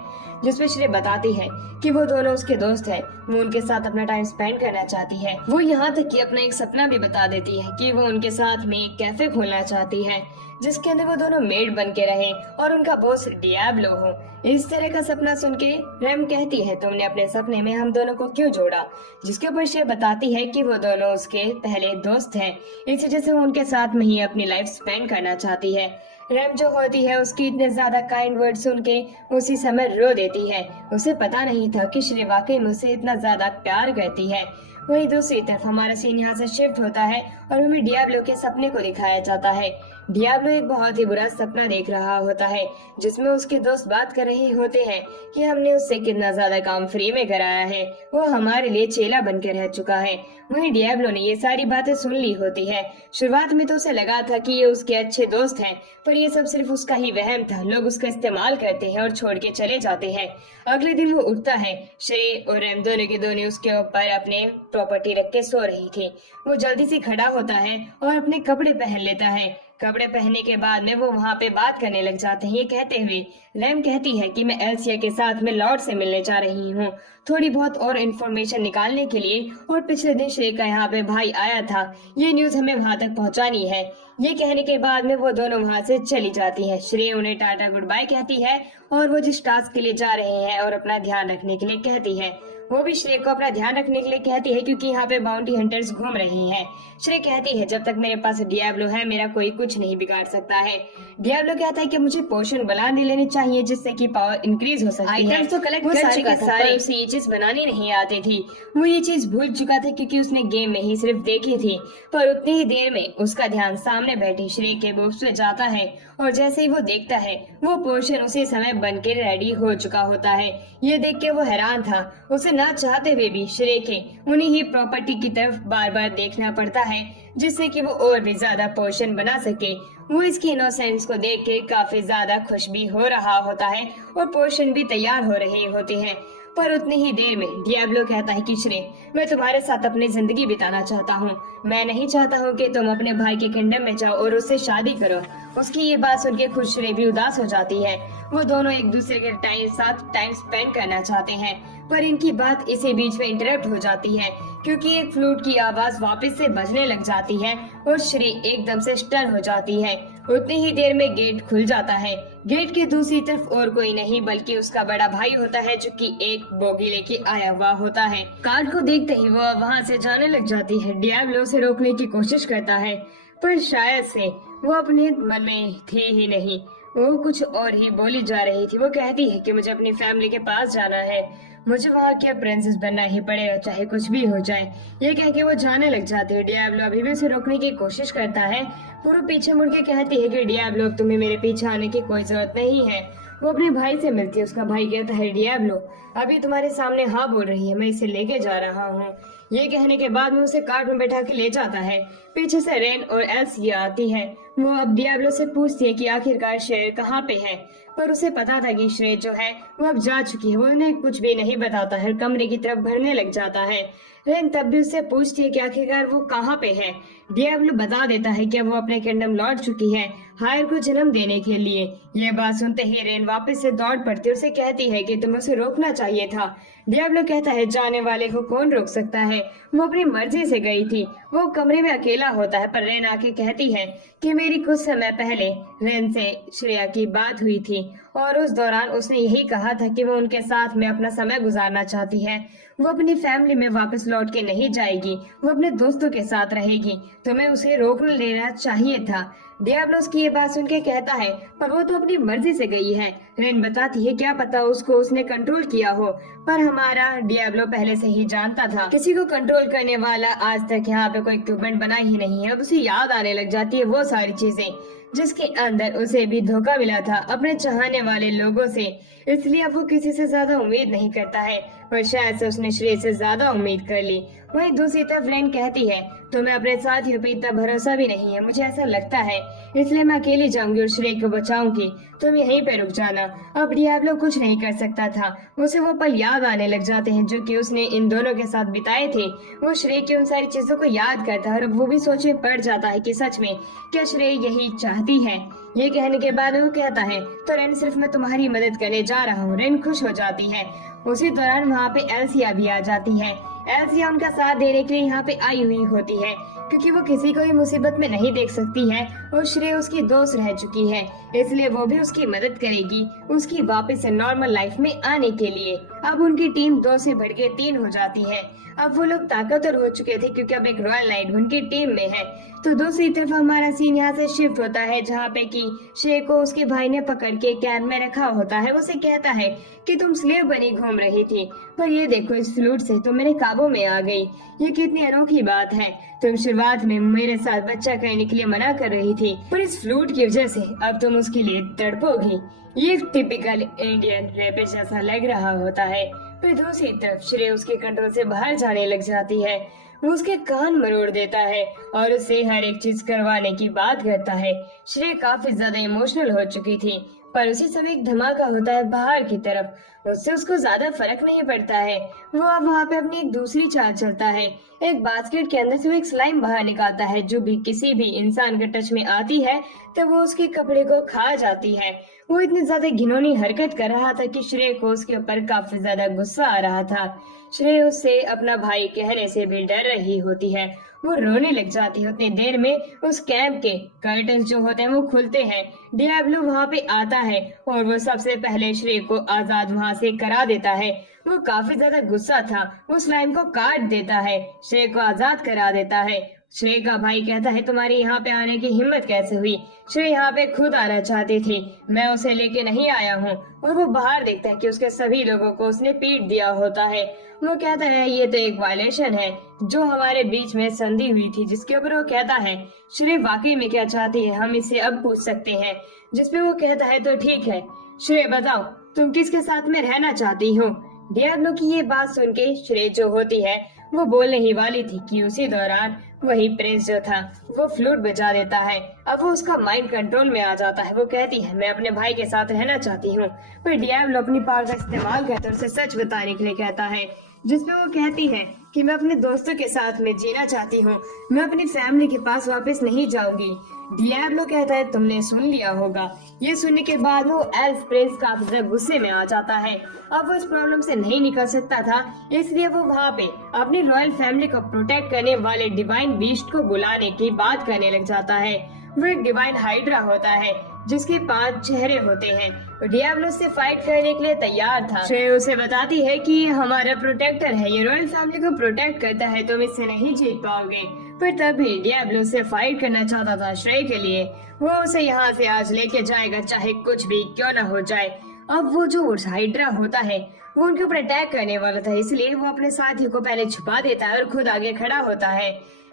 जिसपे श्रेय बताती है कि वो दोनों उसके दोस्त हैं। वो उनके साथ अपना टाइम स्पेंड करना चाहती है। वो यहाँ तक कि अपना एक सपना भी बता देती है कि वो उनके साथ में एक कैफे खोलना चाहती है, जिसके अंदर वो दोनों मेड बन के रहे और उनका बॉस डियाब्लो हो। इस तरह का सपना सुन के रेम कहती है, तुमने अपने सपने में हम दोनों को क्यों जोड़ा? जिसके ऊपर श्रेय बताती है कि वो दोनों उसके पहले दोस्त हैं, इस वजह से वो उनके साथ में ही अपनी लाइफ स्पेंड करना चाहती है। रेम जो होती है उसकी इतने ज्यादा काइंड वर्ड सुन के उसी समय रो देती है। उसे पता नहीं था कि श्रेय वाकई मुझसे इतना ज्यादा प्यार करती है। वहीं दूसरी तरफ हमारा सीन यहाँ से शिफ्ट होता है और हमें डियाब्लो के सपने को दिखाया जाता है। डियाब्लो एक बहुत ही बुरा सपना देख रहा होता है, जिसमें उसके दोस्त बात कर रहे होते हैं कि हमने उससे कितना ज्यादा काम फ्री में कराया है, वो हमारे लिए चेला बन के रह चुका है। वहीं डियाब्लो ने ये सारी बातें सुन ली होती है। शुरुआत में तो उसे लगा था कि ये उसके अच्छे दोस्त हैं, पर ये सब सिर्फ उसका ही वहम था। लोग उसका इस्तेमाल करते हैं और छोड़ के चले जाते हैं। अगले दिन वो उठता है। श्रेय और रेम दोनों के दोनों उसके ऊपर अपने प्रॉपर्टी रख के सो रही थी। वो जल्दी से खड़ा होता है और अपने कपड़े पहन लेता है। कपड़े पहनने के बाद में वो वहाँ पे बात करने लग जाते हैं। ये कहते हुए रेम कहती है कि मैं एल्सिया के साथ में लॉर्ड से मिलने जा रही हूँ, थोड़ी बहुत और इन्फॉर्मेशन निकालने के लिए, और पिछले दिन श्रेय का यहाँ पे भाई आया था, ये न्यूज हमें वहाँ तक पहुँचानी है। ये कहने के बाद में वो दोनों वहाँ से चली जाती है। श्रेय उन्हें टाटा गुड बाय कहती है और वो जिस टास्क के लिए जा रहे हैं और अपना ध्यान रखने के लिए कहती है। वो भी श्रेय को अपना ध्यान रखने के लिए कहती है, क्योंकि यहाँ पे बाउंटी हंटर्स घूम रहे हैं। श्रेय कहती है, जब तक मेरे पास डियाब्लो है मेरा कोई कुछ नहीं बिगाड़ सकता है। डियाब्लो कहता है कि मुझे पोशन बनाने लेने चाहिए जिससे कि पावर इंक्रीज हो सकती है। आइटम्स तो कलेक्ट कर चुका था, पर उसे ये चीज बनानी नहीं आती थी। वो ये चीज भूल चुका था क्योंकि उसने गेम में ही सिर्फ देखी थी। पर उतनी ही देर में उसका ध्यान सामने बैठे श्रेय के बॉक्स पे जाता है और जैसे ही वो देखता है वो पोशन उसी समय बन के रेडी हो चुका होता है। ये देख के वो हैरान था। उसे ना चाहते हुए भी श्रेय के उन्हीं ही प्रॉपर्टी की तरफ बार बार देखना पड़ता है, जिससे कि वो और भी ज्यादा पोशन बना सके। वो इसकी इनोसेंस को देख के काफी ज्यादा खुश भी हो रहा होता है और पोशन भी तैयार हो रहे होते हैं। पर उतनी ही देर में डियाब्लो कहता है कि श्रेय, मैं तुम्हारे साथ अपनी जिंदगी बिताना चाहता हूँ। मैं नहीं चाहता हूँ कि तुम अपने भाई के किंगडम में जाओ और उससे शादी करो। उसकी ये बात सुन के खुद श्रेय भी उदास हो जाती है। वो दोनों एक दूसरे के साथ टाइम स्पेंड करना चाहते हैं, पर इनकी बात इसी बीच में इंटरप्ट हो जाती है, क्योंकि एक फ्लूट की आवाज वापस से बजने लग जाती है और श्रेय एकदम से स्टन हो जाती है। उतनी ही देर में गेट खुल जाता है। गेट के दूसरी तरफ और कोई नहीं बल्कि उसका बड़ा भाई होता है, जो कि एक बोगी लेके आया हुआ होता है। कार्ड को देखते ही वो वहाँ से जाने लग जाती है। डियाब्लो उसे रोकने की कोशिश करता है, पर शायद से वो अपने मन में थी ही नहीं, वो कुछ और ही बोली जा रही थी। वो कहती है कि मुझे अपनी फैमिली के पास जाना है, मुझे वहाँ की प्रिंसेस बनना ही पड़ेगा, चाहे कुछ भी हो जाए। ये कह के वो जाने लग जाती है। डियाब्लो अभी भी उसे रोकने की कोशिश करता है, पर वो पीछे मुड़ के कहती है कि डियाब्लो, तुम्हें मेरे पीछे आने की कोई जरूरत नहीं है। वो अपने भाई से मिलती है। उसका भाई कहता है, डियाब्लो अभी तुम्हारे सामने हाँ बोल रही है, मैं इसे लेके जा रहा हूँ। ये कहने के बाद में उसे कार्ट में बैठा के ले जाता है। पीछे से रेन और एल्सिया आती है। वो अब डियाब्लो से पूछती है कि आखिरकार श्रेय कहाँ पे है, पर उसे पता था कि श्रेय जो है वो अब जा चुकी है। वो उन्हें कुछ भी नहीं बताता है, कमरे की तरफ भरने लग जाता है। रेन तब भी उससे पूछती है कि आखिरकार वो कहाँ पे है। डियाब्लो बता देता है कि वो अपने किंगडम लौट चुकी है, हायर को जन्म देने के लिए। ये बात सुनते ही रेन वापस से दौड़ पड़ती है। उसे कहती है कि तुम्हें उसे रोकना चाहिए था। डियाब्लो कहता है, जाने वाले को कौन रोक सकता है, वो अपनी मर्जी से गई थी। वो कमरे में अकेला होता है, पर रेन आके कहती है कि मेरी कुछ समय पहले रेन से श्रेया की बात हुई थी और उस दौरान उसने यही कहा था कि वो उनके साथ में अपना समय गुजारना चाहती है। वो अपनी फैमिली में वापस लौट के नहीं जाएगी, वो अपने दोस्तों के साथ रहेगी। तुम्हें उसे रोक लेना चाहिए था। डियाब्लो की ये बात सुन के कहता है, पर वो तो अपनी मर्जी से गई है। रेन बताती है, क्या पता उसको उसने कंट्रोल किया हो, पर हमारा डियाब्लो पहले से ही जानता था किसी को कंट्रोल करने वाला आज तक यहाँ पे कोई इक्विपमेंट बना ही नहीं है। अब उसे याद आने लग जाती है वो सारी चीजें। जिसके अंदर उसे भी धोखा मिला था अपने चाहने वाले लोगों से, इसलिए अब वो किसी से ज्यादा उम्मीद नहीं करता है और शायद से उसने श्रेय से ज्यादा उम्मीद कर ली। वहीं दूसरी तरफ रेन कहती है तुम्हें अपने साथियों पे इतना भरोसा भी नहीं है, मुझे ऐसा लगता है, इसलिए मैं अकेली जाऊंगी और श्रेय को बचाऊंगी, तुम यहीं पे रुक जाना। अब डियाब्लो कुछ नहीं कर सकता था, उसे वो पल याद आने लग जाते हैं जो कि उसने इन दोनों के साथ बिताए थे। वो श्रेय की उन सारी चीजों को याद करता है और वो भी सोच में पड़ जाता है कि सच में क्या श्रेय यही चाहती है। ये कहने के बाद वो कहता है तो रेन सिर्फ मैं तुम्हारी मदद करने जा रहा हूँ। रेन खुश हो जाती है। उसी दौरान वहाँ पे एल्सिया भी आ जाती है। एल्सिया उनका साथ देने के लिए यहाँ पे आई हुई होती है क्योंकि वो किसी को भी मुसीबत में नहीं देख सकती है और श्रेय उसकी दोस्त रह चुकी है, इसलिए वो भी उसकी मदद करेगी उसकी वापस से नॉर्मल लाइफ में आने के लिए। अब उनकी टीम 2 से बढ़ के 3 हो जाती है। अब वो लोग ताकतवर हो चुके थे क्योंकि अब एक रॉयल नाइट उनकी टीम में है। तो दूसरी तरफ हमारा सीन यहाँ से शिफ्ट होता है जहाँ पे कि श्रेय को उसके भाई ने पकड़ के कैंप में रखा होता है। उसे कहता है कि तुम स्लेव बनी घूम रही थी, पर ये देखो इस फ्लूट से तुम मेरे काबू में आ गई, ये कितनी अनोखी बात है। तुम शुरुआत में मेरे साथ बच्चा करने के लिए मना कर रही थी, पर इस फ्लूट की वजह से अब तुम उसके लिए तड़पोगी। ये टिपिकल इंडियन रेपिस्ट जैसा लग रहा होता है। फिर दूसरी तरफ श्रेय उसके कंट्रोल से बाहर जाने लग जाती है। वो उसके कान मरोड़ देता है और उससे हर एक चीज करवाने की बात करता है। श्रेय काफी ज्यादा इमोशनल हो चुकी थी, पर उसी समय एक धमाका होता है बाहर की तरफ। उससे उसको ज्यादा फर्क नहीं पड़ता है। वो अब वहाँ पे अपनी एक दूसरी चाल चलता है। एक बास्केट के अंदर से वो एक स्लाइम बाहर निकालता है जो भी किसी भी इंसान के टच में आती है तो वो उसके कपड़े को खा जाती है। वो इतनी ज्यादा घिनौनी हरकत कर रहा था कि श्रेय को उसके ऊपर काफी ज्यादा गुस्सा आ रहा था। श्रेय उससे अपना भाई कहने से भी डर रही होती है। वो रोने लग जाती है। उतनी देर में उस कैंप के कर्टन जो होते हैं वो खुलते हैं। डियाब्लो वहाँ पे आता है और वो सबसे पहले श्रेय को आजाद वहाँ से करा देता है। वो काफी ज्यादा गुस्सा था, वो स्लाइम को काट देता है, श्रेय को आजाद करा देता है। श्रेय का भाई कहता है तुम्हारी यहाँ पे आने की हिम्मत कैसे हुई? श्रेय यहाँ पे खुद आना चाहती थी, मैं उसे लेके नहीं आया हूँ। और वो बाहर देखता है कि उसके सभी लोगों को उसने पीट दिया होता है। वो कहता है ये तो एक वायलेशन है जो हमारे बीच में संधि हुई थी, जिसके ऊपर वो कहता है श्रेय वाकई में क्या चाहती है, हम इससे अब पूछ सकते हैं। जिसपे वो कहता है तो ठीक है श्रेय बताओ तुम किसके साथ में रहना चाहती हो? डियाब्लो की ये बात सुन के श्रेय जो होती है वो बोलने ही वाली थी कि उसी दौरान वही प्रिंस जो था वो फ्लूट बजा देता है। अब वो उसका माइंड कंट्रोल में आ जाता है। वो कहती है मैं अपने भाई के साथ रहना चाहती हूँ, पर डियाब्लो अपनी पावर का इस्तेमाल करते उसे सच बताने के लिए कहता है। जिसपे वो कहती है कि मैं अपने दोस्तों के साथ में जीना चाहती हूँ, मैं अपनी फैमिली के पास वापस नहीं जाऊंगी। डियाब्लो कहता है तुमने सुन लिया होगा। ये सुनने के बाद वो एल्फ प्रिंस काफी ज्यादा गुस्से में आ जाता है। अब वो इस प्रॉब्लम से नहीं निकल सकता था, इसलिए वो वहाँ पे अपनी रॉयल फैमिली को प्रोटेक्ट करने वाले डिवाइन बीस्ट को बुलाने की बात करने लग जाता है। वो एक डिवाइन हाइड्रा होता है जिसके 5 चेहरे होते हैं। डियाब्लो से फाइट करने के लिए तैयार था। श्रेय उसे बताती है कि ये हमारा प्रोटेक्टर है, ये रॉयल फैमिली को प्रोटेक्ट करता है, तुम इससे नहीं जीत पाओगे। पर तभी डियाब्लो से फाइट करना चाहता था श्रेय के लिए। वो उसे यहाँ से आज लेके जाएगा चाहे कुछ भी क्यों न हो जाए। अब वो जो हाइड्रा होता है वो उनके ऊपर अटैक करने वाला था, इसलिए वो अपने साथियों को पहले छुपा देता है और खुद आगे खड़ा होता है।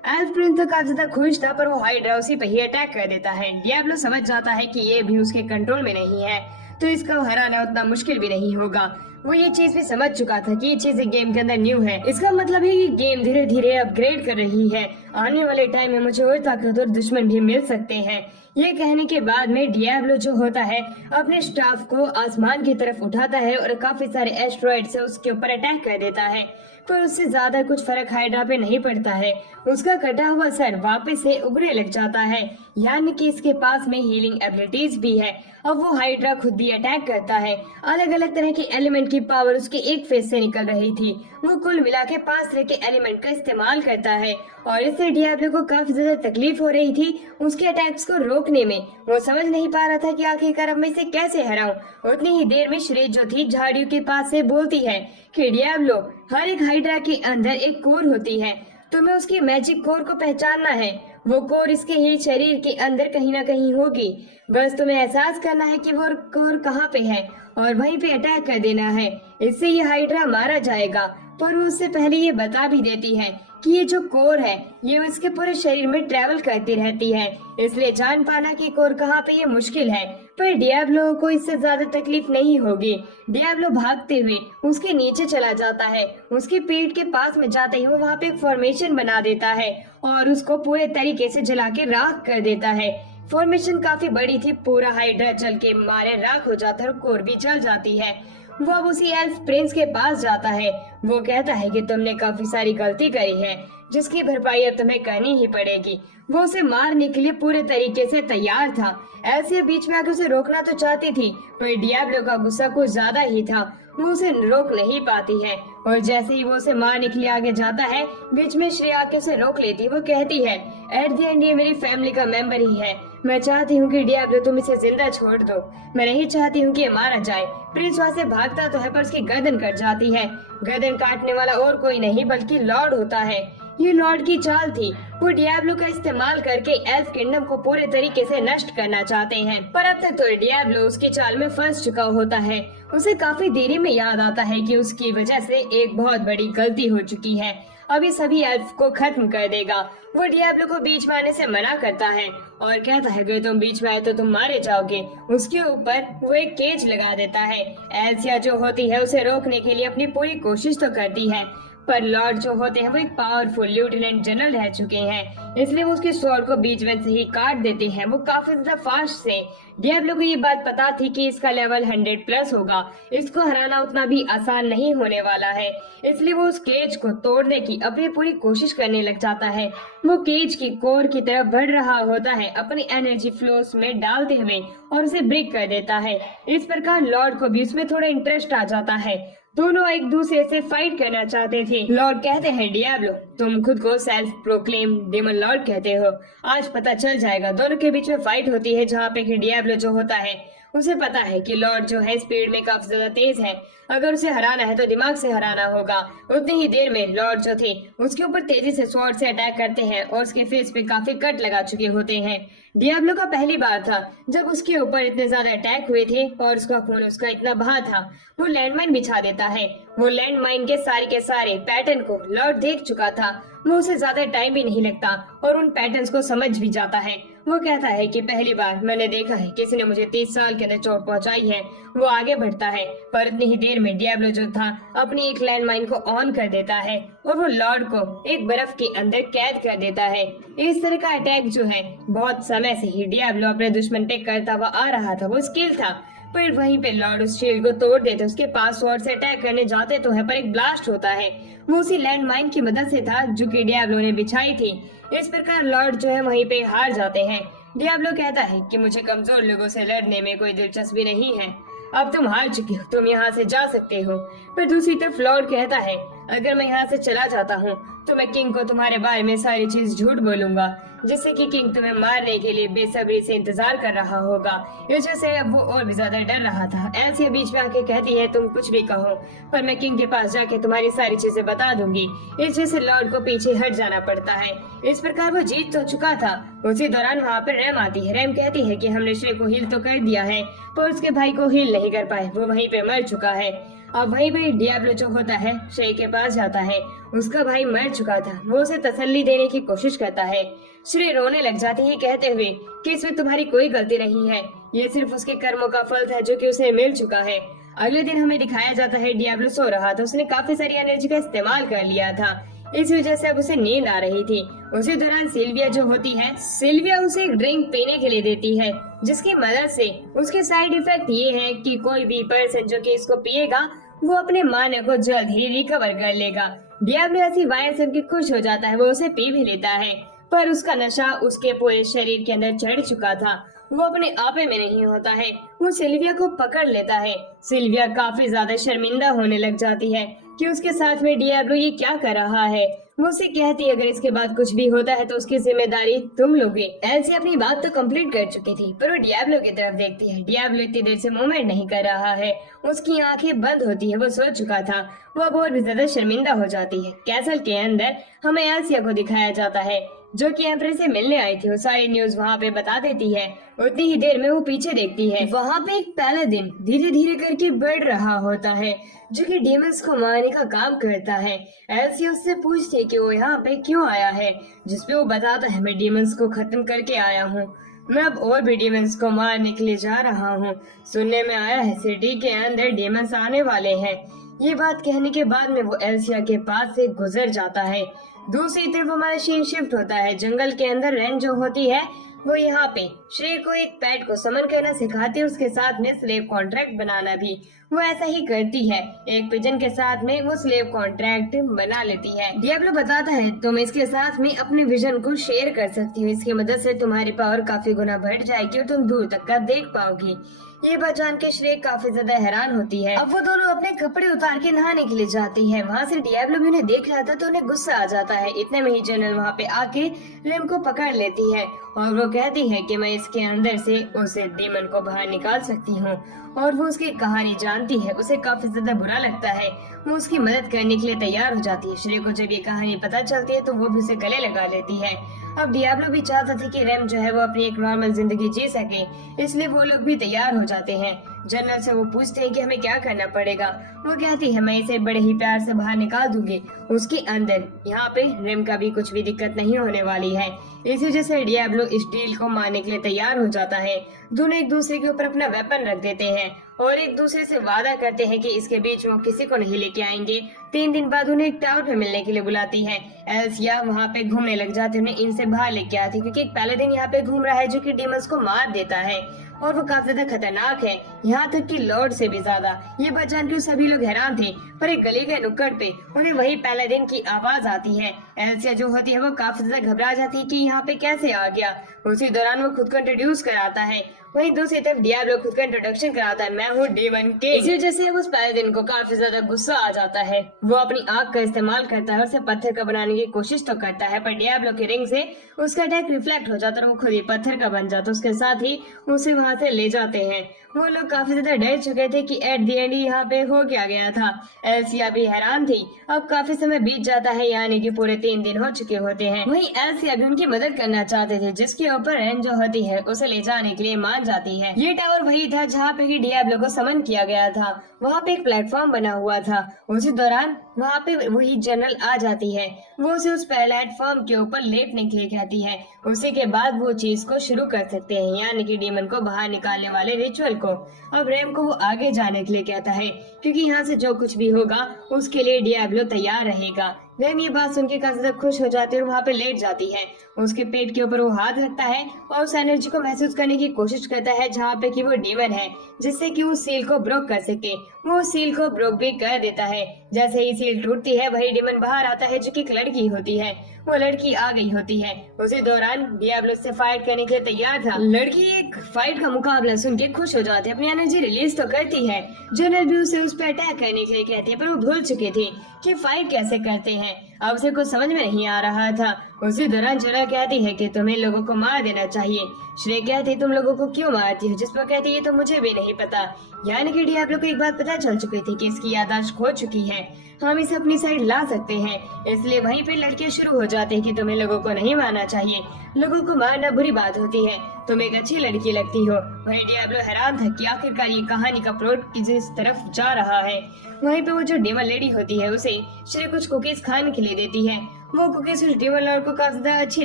एल्फ प्रिंस तो काफी ज्यादा खुश था, पर वो हाइड्रा उसी पे ही अटैक कर देता है। डियाब्लो समझ जाता है कि ये भी उसके कंट्रोल में नहीं है, तो इसका हराना उतना मुश्किल भी नहीं होगा। वो ये चीज भी समझ चुका था कि ये चीजें गेम के अंदर न्यू है। इसका मतलब है कि गेम धीरे धीरे अपग्रेड कर रही है। आने वाले टाइम में मुझे और ताकतवर दुश्मन भी मिल सकते हैं। ये कहने के बाद में डियाब्लो जो होता है अपने स्टाफ को आसमान की तरफ उठाता है और काफी सारे एस्ट्रॉइड से उसके ऊपर अटैक कर देता है, पर उससे ज्यादा कुछ फर्क हाइड्रा पे नहीं पड़ता है। उसका कटा हुआ सर वापस से उगने लग जाता है, यानी कि इसके पास में हीलिंग एबिलिटीज भी है। अब वो हाइड्रा खुद भी अटैक करता है। अलग अलग तरह के एलिमेंट की पावर उसके एक फेस से निकल रही थी। वो कुल मिला के 5 तरह के एलिमेंट का इस्तेमाल करता है और इससे डियाब्लो को काफी ज्यादा तकलीफ हो रही थी उसके अटैक्स को रोकने में। वो समझ नहीं पा रहा था कि आखिरकार अब मैं इसे कैसे हराऊं। उतनी ही देर में श्रेय जो थी झाड़ियों के पास से बोलती है कि डियाब्लो हर एक हाइड्रा के अंदर एक कोर होती है, तुम्हें उसकी मैजिक कोर को पहचानना है। वो कोर इसके ही शरीर के अंदर कहीं ना कहीं होगी, बस तुम्हें एहसास करना है कि वो कोर कहाँ पे है और वहीं पे अटैक कर देना है। इससे ये हाइड्रा मारा जाएगा। पर वो उससे पहले ये बता भी देती है कि ये जो कोर है ये उसके पूरे शरीर में ट्रेवल करती रहती है, इसलिए जान पाना कि कोर कहाँ पे ये मुश्किल है। पर डियाब्लो को इससे ज्यादा तकलीफ नहीं होगी। डियाब्लो भागते हुए उसके नीचे चला जाता है। उसके पेट के पास में जाते ही वो वहाँ पे एक फॉर्मेशन बना देता है और उसको पूरे तरीके से जला के राख कर देता है। फॉर्मेशन काफी बड़ी थी, पूरा हाइड्रा जल के मारे राख हो जाता है और कोर भी जल जाती है। वो अब उसी एल्फ प्रिंस के पास जाता है। वो कहता है कि तुमने काफी सारी गलती करी है जिसकी भरपाई अब तुम्हें करनी ही पड़ेगी। वो उसे मारने के लिए पूरे तरीके से तैयार था। एल्सिया बीच में आकर उसे रोकना तो चाहती थी, पर डियाब्लो का गुस्सा कुछ ज्यादा ही था। वो उसे रोक नहीं पाती है और जैसे ही वो उसे मारने के लिए आगे जाता है, बीच में श्रेया आके उसे रोक लेती। वो कहती है, एट द एंड ये मेरी फैमिली का मेंबर ही है। मैं चाहती हूँ कि डियाब्लो तुम इसे जिंदा छोड़ दो। मैं नहीं चाहती हूँ कि ये मारा जाए। प्रिंस वहाँ से भागता तो है पर उसकी गर्दन कट जाती है। गर्दन काटने वाला और कोई नहीं बल्कि लॉर्ड होता है। ये लॉर्ड की चाल थी। वो डियाब्लो का इस्तेमाल करके एल्फ किंगडम को पूरे तरीके से नष्ट करना चाहते हैं, पर अब तक तो डियाब्लो उसकी चाल में फंस चुका होता है। उसे काफी देरी में याद आता है कि उसकी वजह से एक बहुत बड़ी गलती हो चुकी है। अभी सभी एल्फ को खत्म कर देगा। वो डियाब्लो को बीच में आने से मना करता है और कहता है कि तुम बीच में आए तो तुम मारे जाओगे। उसके ऊपर वो एक केज लगा देता है। एल्सिया जो होती है उसे रोकने के लिए अपनी पूरी कोशिश तो करती है, पर लॉर्ड जो होते हैं वो एक पावरफुल लेफ्टिनेंट जनरल रह चुके हैं, इसलिए वो उसके स्वॉर्ड को बीच में से ही काट देते हैं। वो काफी ज्यादा फास्ट से। डियाब्लो को ये बात पता थी कि इसका लेवल 100+ होगा। इसको हराना उतना भी आसान नहीं होने वाला है, इसलिए वो उस केज को तोड़ने की अपनी पूरी कोशिश करने लग जाता है। वो केज की कोर की तरफ बढ़ रहा होता है, अपनी एनर्जी फ्लोस में डालते हुए, और उसे ब्रेक कर देता है। इस प्रकार लॉर्ड को भी उसमें थोड़ा इंटरेस्ट आ जाता है। दोनों एक दूसरे से फाइट करना चाहते थे। लॉर्ड कहते हैं, डियाब्लो तुम खुद को सेल्फ प्रोक्लेम डेमन लॉर्ड कहते हो, आज पता चल जाएगा। दोनों के बीच में फाइट होती है जहाँ पे कि डियाब्लो जो होता है उसे पता है कि लॉर्ड जो है स्पीड में काफी ज्यादा तेज है। अगर उसे हराना है तो दिमाग से हराना होगा। उतनी ही देर में लॉर्ड जो थे उसके ऊपर तेजी से स्वॉर्ड से अटैक करते हैं और उसके फेस पे काफी कट लगा चुके होते हैं। डियाब्लो का पहली बार था जब उसके ऊपर इतने ज्यादा अटैक हुए थे और उसका खून उसका इतना बहा था। वो लैंडमाइन बिछा देता है। वो लैंडमाइन के सारे पैटर्न को लॉर्ड देख चुका था। वो उसे ज्यादा टाइम भी नहीं लगता और उन पैटर्न्स को समझ भी जाता है। वो कहता है कि पहली बार मैंने देखा है किसी ने मुझे 30 साल के अंदर चोट पहुंचाई है। वो आगे बढ़ता है, पर इतनी ही देर में डियाब्लो जो था अपनी एक लैंडमाइन को ऑन कर देता है और वो लॉर्ड को एक बर्फ के अंदर कैद कर देता है। इस तरह का अटैक जो है बहुत समय से ही डियाब्लो अपने दुश्मन पे करता हुआ आ रहा था। वो स्किल था, पर वहीं पे लॉर्ड उस शील्ड को तोड़ देते। उसके पास स्वॉर्ड से अटैक करने जाते तो है, पर एक ब्लास्ट होता है। वो उसी लैंडमाइन की मदद से था जो कि डियाब्लो ने बिछाई थी। इस प्रकार लॉर्ड जो है वहीं पे हार जाते हैं। डियाब्लो कहता है कि मुझे कमजोर लोगों से लड़ने में कोई दिलचस्पी नहीं है। अब तुम हार चुके हो, तुम यहाँ से जा सकते हो। पर दूसरी तरफ लॉर्ड कहता है, अगर मैं यहाँ से चला जाता हूँ तो मैं किंग को तुम्हारे बारे में सारी चीज झूठ बोलूंगा, जिससे कि किंग तुम्हें मारने के लिए बेसब्री से इंतजार कर रहा होगा। इस वजह से अब वो और भी ज्यादा डर रहा था। एल्सिया बीच में आके कहती है, तुम कुछ भी कहो पर मैं किंग के पास जाके तुम्हारी सारी चीजें बता दूंगी। इस वजह से लॉर्ड को पीछे हट जाना पड़ता है। इस प्रकार वो जीत तो चुका था। उसी दौरान वहाँ पर रैम आती है। रैम कहती है कि हमने श्रेय को हील तो कर दिया है, पर उसके भाई को हील नहीं कर पाए, वो वहीं पे मर चुका है। अब वहीं पे डियाब्लो जो होता है श्रेय के पास जाता है। उसका भाई मर चुका था। वो उसे तसल्ली देने की कोशिश करता है। श्रेय रोने लग जाती है कहते हुए कि इसमें तुम्हारी कोई गलती नहीं है, ये सिर्फ उसके कर्मों का फल था जो कि उसे मिल चुका है। अगले दिन हमें दिखाया जाता है डियाब्लो सो रहा था। उसने काफी सारी एनर्जी का इस्तेमाल कर लिया था, इस वजह से अब उसे नींद आ रही थी। उसी दौरान सिल्विया जो होती है, सिल्विया उसे एक ड्रिंक पीने के लिए देती है, जिसकी मदद से उसके साइड इफेक्ट ये है कि कोई भी पर्सन जो कि इसको पिएगा वो अपने माने को जल्द ही रिकवर कर लेगा। डियाब्लो ऐसी वायन सुन के खुश हो जाता है। वो उसे पी भी लेता है, पर उसका नशा उसके पूरे शरीर के अंदर चढ़ चुका था। वो अपने आपे में नहीं होता है। वो सिल्विया को पकड़ लेता है। सिल्विया काफी ज्यादा शर्मिंदा होने लग जाती है कि उसके साथ में डियाब्लो ये क्या कर रहा है। वो उसे कहती है, अगर इसके बाद कुछ भी होता है तो उसकी जिम्मेदारी तुम लोगे। एल्सी अपनी बात तो कंप्लीट कर चुकी थी, पर वो डियाब्लो की तरफ देखती है। डियाब्लो इतनी देर से मूवमेंट नहीं कर रहा है। उसकी आंखें बंद होती है। वो सो चुका था। वो अब और भी ज्यादा शर्मिंदा हो जाती है। कैसल के अंदर हमें एल्सिया को दिखाया जाता है। जो कि एम्प्रेस से मिलने आई थी, वो सारी न्यूज वहाँ पे बता देती है। उतनी ही देर में वो पीछे देखती है, वहाँ पे एक पहला दिन धीरे धीरे करके बढ़ रहा होता है, जो कि डेमंस को मारने का काम करता है। एल्सी उससे पूछती है कि वो यहाँ पे क्यों आया है, जिसपे वो बताता है मैं डेमंस को खत्म करके आया हूँ, मैं अब और भी डेमंस को मारने के लिए जा रहा हूँ। सुनने में आया है सिटी के अंदर डेमंस आने वाले हैं। ये बात कहने के बाद में वो एल्सिया के पास से गुजर जाता है। दूसरी तरफ हमारा सीन शिफ्ट होता है जंगल के अंदर। रेन जो होती है वो यहाँ पे श्रेय को एक पेट को समन करना सिखाती है, उसके साथ में स्लेव कॉन्ट्रैक्ट बनाना भी वो ऐसा ही करती है। एक पिजन के साथ में वो स्लेव कॉन्ट्रैक्ट बना लेती है। डियाब्लो बताता है तुम इसके साथ में अपने विजन को शेयर कर सकती हो, इसकी मदद से तुम्हारी पावर काफी गुना बढ़ जाएगी और तुम दूर तक का देख पाओगी। ये बात जान के श्रेय काफी ज्यादा हैरान होती है। अब वो दोनों अपने कपड़े उतार के नहाने के लिए जाती है। वहाँ से डियाब्लो भी उन्हें देख रहा था तो उन्हें गुस्सा आ जाता है। इतने में ही जनरल वहाँ पे आके रेम को पकड़ लेती है और वो कहती है कि मैं इसके अंदर से उसे डीमन को बाहर निकाल सकती हूँ, और वो उसकी कहानी जानती है। उसे काफी ज्यादा बुरा लगता है। वो उसकी मदद करने के लिए तैयार हो जाती है। श्रेय को जब ये कहानी पता चलती है तो वो भी उसे गले लगा लेती है। अब डियाब्लो भी चाहता था कि रेम जो है वो अपनी एक नॉर्मल जिंदगी जी सके, इसलिए वो लोग भी तैयार हो जाते हैं। जनरल से वो पूछते हैं कि हमें क्या करना पड़ेगा। वो कहती है मैं इसे बड़े ही प्यार से बाहर निकाल दूंगी, उसके अंदर यहाँ पे रेम का भी कुछ भी दिक्कत नहीं होने वाली है। इसी वजह से डियाब्लो इस डील को मारने के लिए तैयार हो जाता है। दोनों एक दूसरे के ऊपर अपना वेपन रख देते हैं और एक दूसरे से वादा करते हैं कि इसके बीच वो किसी को नहीं लेके आएंगे। 3 दिन बाद उन्हें एक टावर में मिलने के लिए बुलाती है। एल्सिया वहाँ पे घूमने लग जाती है, उन्हें इनसे बाहर लेके आती है, क्योंकि एक पहले दिन यहाँ पे घूम रहा है जो कि डीमंस को मार देता है और वो काफी ज्यादा खतरनाक है, यहाँ तक कि लॉर्ड से भी ज्यादा। ये बात जानकर सभी लोग हैरान थे, पर एक गली के नुक्कड़ पे उन्हें वही पहले दिन की आवाज आती है। एल्सिया जो होती है वो काफी ज्यादा घबरा जाती है कि यहाँ पे कैसे आ गया। उसी दौरान वो खुद को इंट्रोड्यूस कराता है। वहीं दूसरी तरफ डियाब्लो खुद का इंट्रोडक्शन कराता है, मैं हूँ डेमन किंग। इसी वजह से उस पहले दिन को काफी ज्यादा गुस्सा आ जाता है। वो अपनी आग का इस्तेमाल करता है और उसे पत्थर का बनाने की कोशिश तो करता है, पर डियाब्लो के रिंग से उसका अटैक रिफ्लेक्ट हो जाता है और वो खुद ही पत्थर का बन जाता है। उसके साथ ही उसे वहाँ से ले जाते हैं। वो लोग काफी ज्यादा डर चुके थे कि एट दी एंड यहाँ पे हो क्या गया था। एल्सिया भी हैरान थी। अब काफी समय बीत जाता है, यानी कि पूरे 3 दिन हो चुके होते हैं। वहीं एल्सिया भी उनकी मदद करना चाहते थे, जिसके ऊपर रेन जो होती है उसे ले जाने के लिए मान जाती है। ये टावर वही था जहाँ पे डियाब्लो को समन किया गया था। वहाँ पे एक प्लेटफॉर्म बना हुआ था। उसी दौरान वहाँ पे वही जनरल आ जाती है। वो उसे उस प्लेटफॉर्म के ऊपर लेटने के लिए कहती है। उसी के बाद वो चीज को शुरू कर सकते हैं, यानी कि डीमन को बाहर निकालने वाले रिचुअल को। अब रेम को वो आगे जाने के लिए कहता है, क्योंकि यहाँ से जो कुछ भी होगा उसके लिए डियाब्लो तैयार रहेगा। रेम ये बात सुनकर काफी ज्यादा खुश हो जाती है और वहाँ पे लेट जाती है। उसके पेट के ऊपर वो हाथ रखता है और उस एनर्जी को महसूस करने की कोशिश करता है जहाँ पे कि वो डीमन है, जिससे कि वो सील को ब्रोक कर सके। वो सील को ब्रोक भी कर देता है। जैसे ही सील टूटती है वही डीमन बाहर आता है, जो कि एक लड़की होती है। वो लड़की आ गई होती है। उसी दौरान डियाब्लो से फाइट करने के लिए तैयार था। लड़की एक फाइट का मुकाबला सुन के खुश हो जाती है, अपनी एनर्जी रिलीज तो करती है। जनरल भी उसे उस पर अटैक करने के लिए कहती है, पर वो भूल चुके थे कि फाइट कैसे करते हैं। अब उसे कुछ समझ में नहीं आ रहा था। उसी दौरान जनरल कहती है कि तुम्हें लोगों को मार देना चाहिए। श्रेय कहती तुम लोगों को क्यों मारती हो, जिस पर कहती है तो मुझे भी नहीं पता। यानी कि डियाब्लो को एक बात पता चल चुकी थी कि इसकी याददाश्त खो चुकी है, हम इसे अपनी साइड ला सकते हैं। इसलिए वहीं पे लड़के शुरू हो जाते हैं कि तुम्हें लोगों को नहीं मारना चाहिए, लोगों को मारना बुरी बात होती है, तुम एक अच्छी लड़की लगती हो। वहीं डियाब्लो हैरान था कि आखिरकार ये कहानी का प्लॉट किस तरफ जा रहा है। वहीं पे वो जो डेमन लेडी होती है उसे श्रेय कुछ कुकीज खाने के लिए देती है। वो कुकीज उस डेमन लॉर्ड को काफी ज्यादा अच्छी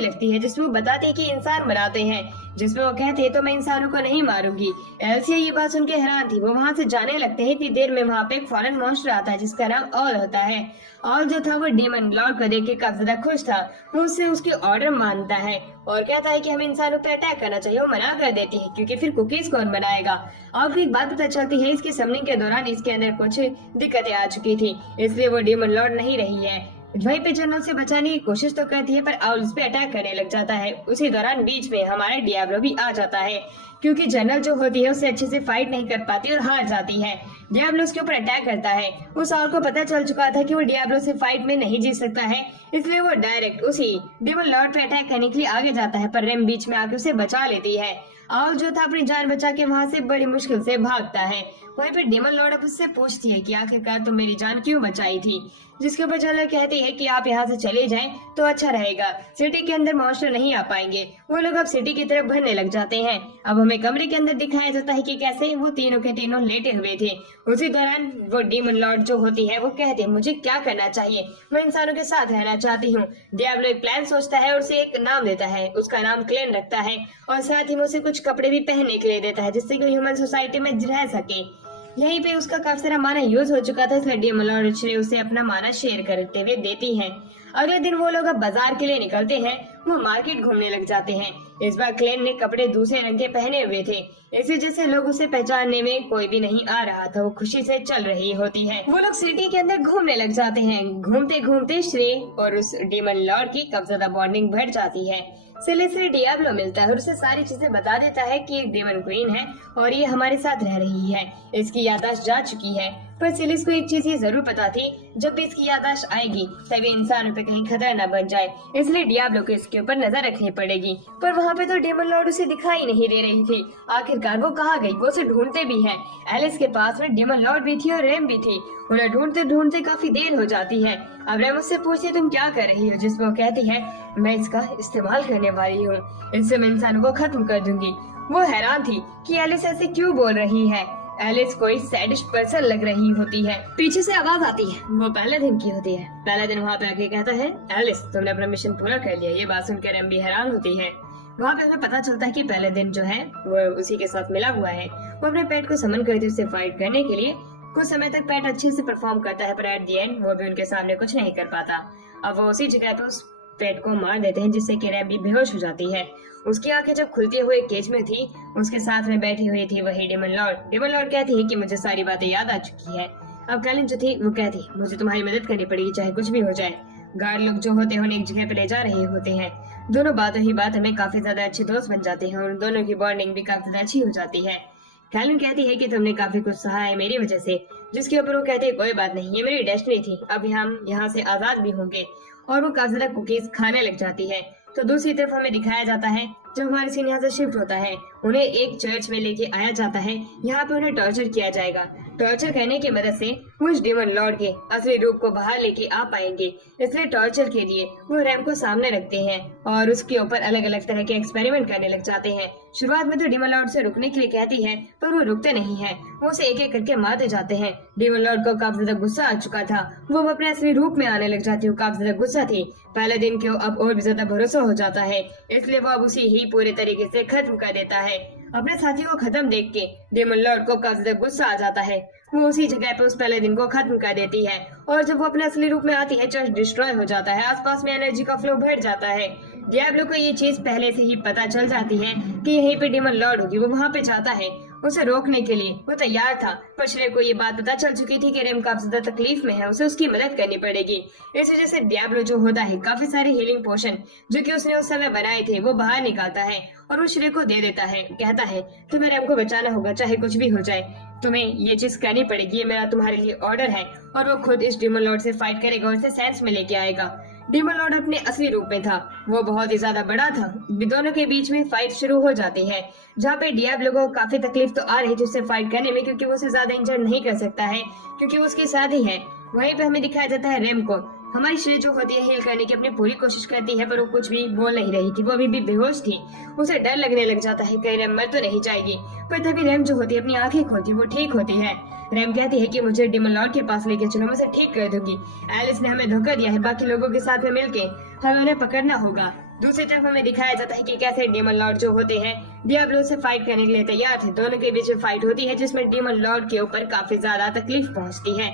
लगती है, जिसमें वो बताते हैं कि इंसान बनाते हैं, जिसमें वो कहते हैं तो मैं इंसानों को नहीं मारूंगी। एल्सिया ये बात सुन के हैरान थी। वो वहाँ से जाने लगते हैं। इतनी देर में वहाँ पे एक फॉरेन मॉन्स्टर आता है जिसका नाम ऑल होता है। ऑल जो था वो डेमन लॉर्ड को देख के काफी ज्यादा खुश था। वो उससे उसके ऑर्डर मानता है और कहता है कि हमें इंसानों पे अटैक करना चाहिए। वो मना कर देती है क्योंकि फिर कुकीज कौन बनाएगा। और एक बात पता चलती है, इसकी समनिंग के दौरान इसके अंदर कुछ दिक्कतें आ चुकी थी, इसलिए वो डेमन लॉर्ड नहीं रही है। वहीं पे जनरल से बचाने की कोशिश तो करती है, पर ऑल उस पे अटैक करने लग जाता है। उसी दौरान बीच में हमारा डियाब्लो भी आ जाता है। क्योंकि जनरल जो होती है उससे अच्छे से फाइट नहीं कर पाती और हार जाती है। डियाब्लो उसके ऊपर अटैक करता है। उस साल को पता चल चुका था कि वो डियाब्लो से फाइट में नहीं जीत सकता है, इसलिए वो डायरेक्ट उसी डेमन लॉर्ड पे अटैक करने के लिए आगे जाता है, पर रेम बीच में आके उसे बचा लेती है। आउल जो था अपनी जान बचा के वहाँ से बड़ी मुश्किल से भागता है। वहीं पे डेमन लॉर्ड अब उससे पूछती है कि आखिरकार तुम मेरी जान क्यों बचाई थी, जिसके ऊपर जनरल कहती है कि आप यहाँ से चले जाएं तो अच्छा रहेगा, सिटी के अंदर मॉन्स्टर नहीं आ पाएंगे। वो लोग अब सिटी की तरफ बढ़ने लग जाते हैं। अब हमें कमरे के अंदर दिखाया जाता है कि कैसे वो तीनों के तीनों लेटे हुए थे। उसी दौरान वो डेमन लॉर्ड जो होती है वो कहते हैं मुझे क्या करना चाहिए, मैं इंसानों के साथ रहना चाहती हूँ। डियाब्लो एक प्लान सोचता है और उसे एक नाम देता है, उसका नाम क्लेन रखता है और साथ ही में उसे कुछ कपड़े भी पहनने के लिए देता है जिससे कि ह्यूमन सोसाइटी में रह सके। यहीं पे उसका काफी सारा माना यूज हो चुका था, इसलिए डेमन लॉर्ड ने उसे अपना माना शेयर करते हुए देती है। अगले दिन वो लोग अब बाजार के लिए निकलते हैं। वो मार्केट घूमने लग जाते हैं। इस बार क्लेन ने कपड़े दूसरे रंग के पहने हुए थे, इसी वजह से लोग उसे पहचानने में कोई भी नहीं आ रहा था। वो खुशी से चल रही होती है। वो लोग सिटी के अंदर घूमने लग जाते हैं। घूमते घूमते श्रे और उस डेमन लॉर्ड की कब ज्यादा बॉन्डिंग बढ़ जाती है। से डियाब्लो मिलता है और उसे सारी चीजें बता देता है कि एक डेमन क्वीन है और ये हमारे साथ रह रही है, इसकी याददाश्त जा चुकी है। पर सिलिस को एक चीज ये जरूर पता थी, जब भी इसकी याददाश्त आएगी तभी इंसानों पे कहीं खतरा न बन जाए, इसलिए डियाब्लो को इसके ऊपर नजर रखनी पड़ेगी। पर वहाँ पे तो डेमन लॉर्ड उसे दिखाई नहीं दे रही थी। आखिरकार वो कहाँ गई, वो उसे ढूंढते भी है। एलिस के पास में डेमन लॉर्ड भी थी और रेम भी थी। उन्हें ढूंढते ढूंढते काफी देर हो जाती है। अब रेम उससे पूछती तुम क्या कर रही हो, जिसमें वो कहती है मैं इसका इस्तेमाल करने वाली हूँ, इससे मैं इंसानों को खत्म कर दूंगी। वो हैरान थी कि एलिस ऐसे क्यों बोल रही है। एलिस कोई सैडिस्ट पर्सन लग रही होती है। पीछे से आवाज आती है, वो पहले दिन की होती है। पहला दिन वहाँ पे आके कहता है एलिस तुमने अपना मिशन पूरा कर लिया। ये बात सुनकर रेम भी हैरान होती है। वहाँ पे हमें पता चलता है कि पहले दिन जो है वो उसी के साथ मिला हुआ है। वो अपने पेट को समन करती है उससे फाइट करने के लिए। कुछ समय तक पेट अच्छे से परफॉर्म करता है, पर एट द एंड वो भी उनके सामने कुछ नहीं कर पाता। अब वो उसी जगह पे उस पेट को मार देते हैं, जिससे कि रेम भी बेहोश हो जाती है। उसकी आंखें जब खुलती हुए केज में थी, उसके साथ में बैठी हुई थी वही डेमन लॉर्ड। डेमन लॉर्ड कहती है कि मुझे सारी बातें याद आ चुकी है। अब कैलिन जो थी वो कहती मुझे तुम्हारी मदद करनी पड़ेगी चाहे कुछ भी हो जाए। गार्ड लोग जो होते हैं उन्हें एक जगह पे ले जा रहे होते हैं। दोनों बातों ही बात हमें काफी ज्यादा अच्छे दोस्त बन जाते हैं और उन दोनों की बॉन्डिंग भी काफी ज्यादा अच्छी हो जाती है। कैलिन कहती है कि तुमने काफी कुछ सहा है मेरी वजह से, जिसके ऊपर वो कहते हैं कोई बात नहीं, ये मेरी डेस्टिनी थी, अभी हम यहाँ से आजाद भी होंगे। और वो काफी ज्यादा कुकीज खाने लग जाती है। तो दूसरी तरफ हमें दिखाया जाता है जब हमारे सीन यहाँ से शिफ्ट होता है, उन्हें एक चर्च में लेके आया जाता है। यहाँ पे उन्हें टॉर्चर किया जाएगा। टॉर्चर करने की मदद से वो उस डेमन लॉर्ड के असली रूप को बाहर लेके आ पाएंगे, इसलिए टॉर्चर के लिए वो रैम को सामने रखते हैं और उसके ऊपर अलग अलग तरह के एक्सपेरिमेंट करने लग जाते हैं। शुरुआत में तो डेमन लॉर्ड से रुकने के लिए कहती है, पर वो रुकते नहीं है। वो उसे एक एक करके मारते जाते हैं। डेमन लॉर्ड को काफी ज्यादा गुस्सा आ चुका था। वो अपने असली रूप में आने लग जाती है। काफी ज्यादा गुस्सा थी। पहले दिन के अब और भी ज्यादा भरोसा हो जाता है, इसलिए वो अब उसी ही पूरे तरीके से खत्म कर देता है। अपने साथी को खत्म देख के डेमन लॉर्ड को काफी ज्यादा गुस्सा आ जाता है। वो उसी जगह पे उस पहले दिन को खत्म कर देती है और जब वो अपने असली रूप में आती है चर्च डिस्ट्रॉय हो जाता है। आसपास में एनर्जी का फ्लो बढ़ जाता है। डियाब्लो को ये चीज पहले से ही पता चल जाती है कि यहीं पे डेमन लॉर्ड होगी। वो वहाँ पे जाता है उसे रोकने के लिए। वो तैयार था, पर श्रेय को ये बात पता चल चुकी थी कि रेम काफी ज्यादा तकलीफ में है, उसे उसकी मदद करनी पड़ेगी। इस वजह से डियाब्लो जो होता है काफी सारे हीलिंग पोशन जो कि उसने उस समय बनाए थे वो बाहर निकालता है और वो श्रेय को दे देता है। कहता है तुम्हें रेम को बचाना होगा चाहे कुछ भी हो जाए, तुम्हें ये चीज करनी पड़ेगी, ये मेरा तुम्हारे लिए ऑर्डर है। और वो खुद इस डेमन लॉर्ड से फाइट करेगा और इसे सेंस में लेके आएगा। डेमन लॉर्ड अपने असली रूप में था। वो बहुत ही ज्यादा बड़ा था। दोनों के बीच में फाइट शुरू हो जाती है, जहाँ पे डियाब्लो को काफी तकलीफ तो आ रही थी उससे फाइट करने में, क्योंकि वो उसे ज्यादा इंजर नहीं कर सकता है क्योंकि वो उसकी शादी है। वहीं पे हमें दिखाया जाता है रेम को। हमारी श्रेय जो होती है हील करने की अपनी पूरी कोशिश करती है, पर वो कुछ भी बोल नहीं रही थी। वो अभी भी बेहोश थी। उसे डर लगने लग जाता है कहीं रेम मर तो नहीं जाएगी। पर तभी रेम जो होती है अपनी आंखें खोलती है, वो ठीक होती है। रेम कहती है कि मुझे डेमन लॉर्ड के पास लेके चलो, मैं उसे ठीक कर दूंगी। एलिस ने हमें धोखा दिया है, बाकी लोगों के साथ में मिलके हमें उन्हें पकड़ना होगा। दूसरी तरफ हमें दिखाया जाता है कि कैसे डेमन लॉर्ड जो होते हैं डियाब्लो से फाइट करने के लिए तैयार थे। दोनों के बीच में फाइट होती है जिसमें डेमन लॉर्ड के ऊपर काफी ज्यादा तकलीफ पहुंचती है।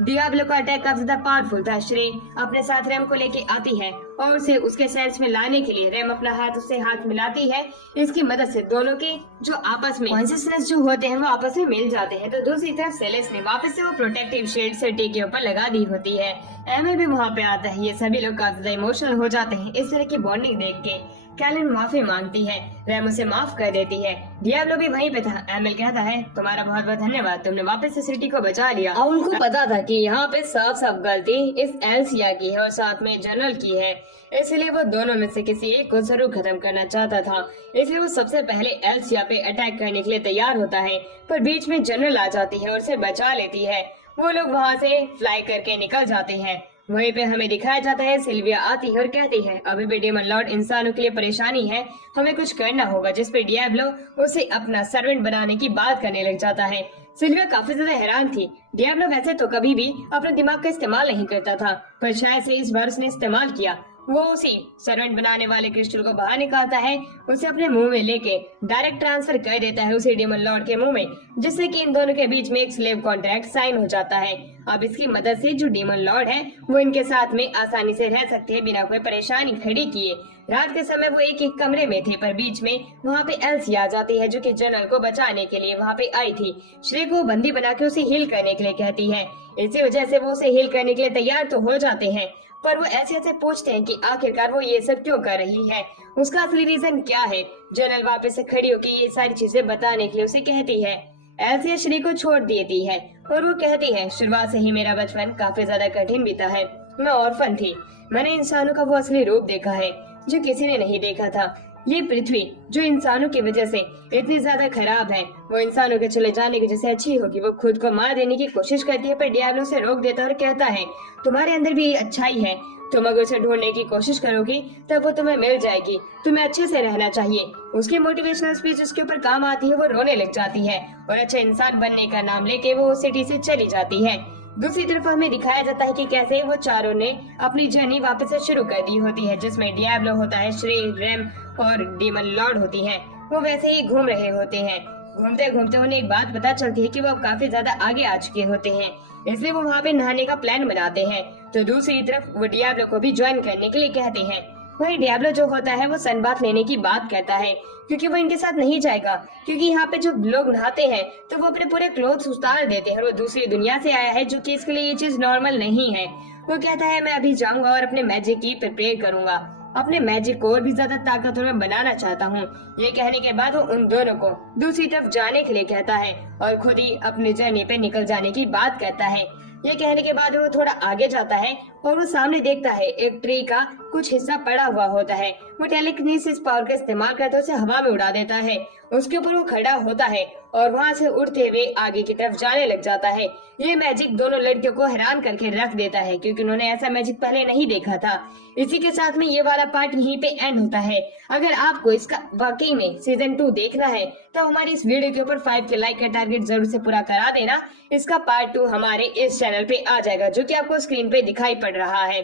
डियाब्लो का अटैक काफी ज्यादा पावरफुल था। श्रेय अपने साथ रेम को लेके आती है और उसे उसके सेंस में लाने के लिए रैम अपना हाथ उससे हाथ मिलाती है। इसकी मदद से दोनों के जो आपस में कॉन्शियसनेस जो होते हैं वो आपस में मिल जाते हैं। तो दूसरी तरफ सेलेस ने वापस से वो प्रोटेक्टिव शील्ड सिटी के ऊपर लगा दी होती है। एमएल भी वहाँ पे आता है। ये सभी लोग काफी ज्यादा इमोशनल हो जाते हैं इस तरह की बॉन्डिंग देख के। कैलिन माफी मांगती है, रैम उसे माफ कर देती है। डियाब्लो भी वहीं पे था। एमएल कहता है तुम्हारा बहुत बहुत धन्यवाद, तुमने वापस से सिटी को बचा लिया। और उनको पता था कि यहाँ पे साफ साफ गलती इस एल्सिया की है और साथ में जनरल की है, इसलिए वो दोनों में से किसी एक को जरूर खत्म करना चाहता था। इसलिए वो सबसे पहले एल्सिया पे अटैक करने के लिए तैयार होता है, पर बीच में जनरल आ जाती है और उसे बचा लेती है। वो लोग वहाँ से फ्लाई करके निकल जाते हैं। वहीं पे हमें दिखाया जाता है सिल्विया आती है और कहती है अभी भी डेमन लॉर्ड इंसानों के लिए परेशानी है, हमें कुछ करना होगा। जिस पे डियाब्लो उसे अपना सर्वेंट बनाने की बात करने लग जाता है। सिल्विया काफी ज्यादा हैरान थी। डियाब्लो वैसे तो कभी भी अपने दिमाग का इस्तेमाल नहीं करता था, पर शायद से इस बार उसने इस्तेमाल किया। वो उसी सर्वेंट बनाने वाले क्रिस्टल को बाहर निकालता है, उसे अपने मुंह में लेके डायरेक्ट ट्रांसफर कर देता है उसे डेमन लॉर्ड के मुंह में, जिससे कि इन दोनों के बीच में एक स्लेव कॉन्ट्रैक्ट साइन हो जाता है। अब इसकी मदद से जो डेमन लॉर्ड है वो इनके साथ में आसानी से रह सकते हैं बिना कोई परेशानी खड़ी किए। रात के समय वो एक एक कमरे में थे, पर बीच में वहाँ पे एल्सी आ जाती है जो कि जनरल को बचाने के लिए वहाँ पे आई थी। श्रे को बंदी बना के उसे हील करने के लिए कहती है। इसी वजह से वो उसे हील करने के लिए तैयार तो हो जाते हैं, पर वो ऐसे ऐसे पूछते हैं कि आखिरकार वो ये सब क्यों कर रही है, उसका असली रीजन क्या है। जनरल वापस से खड़ी होकर ये सारी चीजें बताने के लिए उसे कहती है। एल्सिया श्री को छोड़ देती है और वो कहती है शुरुआत से ही मेरा बचपन काफी ज्यादा कठिन बीता है। मैं ऑर्फन थी, मैंने इंसानों का वो असली रूप देखा है जो किसी ने नहीं देखा था। ये पृथ्वी जो इंसानों की वजह से इतनी ज्यादा खराब है, वो इंसानों के चले जाने की जैसे अच्छी होगी। वो खुद को मार देने की कोशिश करती है, पर डियाब्लो से रोक देता है और कहता है तुम्हारे अंदर भी अच्छाई है, तुम अगर उसे ढूंढने की कोशिश करोगी तब वो तुम्हें मिल जाएगी, तुम्हें अच्छे से रहना चाहिए। उसकी मोटिवेशनल स्पीच उसके ऊपर काम आती है, वो रोने लग जाती है और अच्छे इंसान बनने का नाम लेके वो सिटी से चली जाती है। दूसरी तरफ हमें दिखाया जाता है कि कैसे वो चारों ने अपनी जर्नी वापस से शुरू कर दी होती है, जिसमें डियाब्लो होता है, श्रे, रैम और डेमन लॉर्ड होती है। वो वैसे ही घूम रहे होते हैं। घूमते घूमते उन्हें एक बात पता चलती है कि वो काफी ज्यादा आगे आ चुके होते हैं, इसलिए वो वहाँ पे नहाने का प्लान बनाते हैं। तो दूसरी तरफ वो डियाब्लो को भी ज्वाइन करने के लिए कहते हैं। वहीं डियाब्लो जो होता है वो सनबाथ लेने की बात कहता है, क्योंकि वो इनके साथ नहीं जाएगा, क्योंकि यहाँ पे जो लोग नहाते हैं तो वो अपने पूरे क्लोथ्स उतार देते हैं और वो दूसरी दुनिया से आया है, जो कि इसके लिए ये चीज नॉर्मल नहीं है। वो कहता है मैं अभी जाऊंगा और अपने मैजिक की प्रिपेयर करूंगा, अपने मैजिक को और भी ज्यादा ताकतवर बनाना चाहता हूँ। ये कहने के बाद वो उन दोनों को दूसरी तरफ जाने के लिए कहता है और खुद ही अपनी जर्नी पे निकल जाने की बात कहता है। ये कहने के बाद वो थोड़ा आगे जाता है और वो सामने देखता है एक ट्री का कुछ हिस्सा पड़ा हुआ होता है। वो टेलीकिनेसिस पावर का इस्तेमाल करते उसे हवा में उड़ा देता है। उसके ऊपर वो खड़ा होता है और वहाँ से उड़ते हुए आगे की तरफ जाने लग जाता है। ये मैजिक दोनों लड़कियों को हैरान करके रख देता है, क्योंकि उन्होंने ऐसा मैजिक पहले नहीं देखा था। इसी के साथ में ये वाला पार्ट यहीं पे एंड होता है। अगर आपको इसका वाकई में सीजन 2 देखना है तो हमारी इस वीडियो के ऊपर 5 के लाइक का टारगेट जरूर से पूरा करा देना। इसका पार्ट 2 हमारे इस चैनल पे आ जाएगा, जो कि आपको स्क्रीन पे दिखाई पड़ रहा है।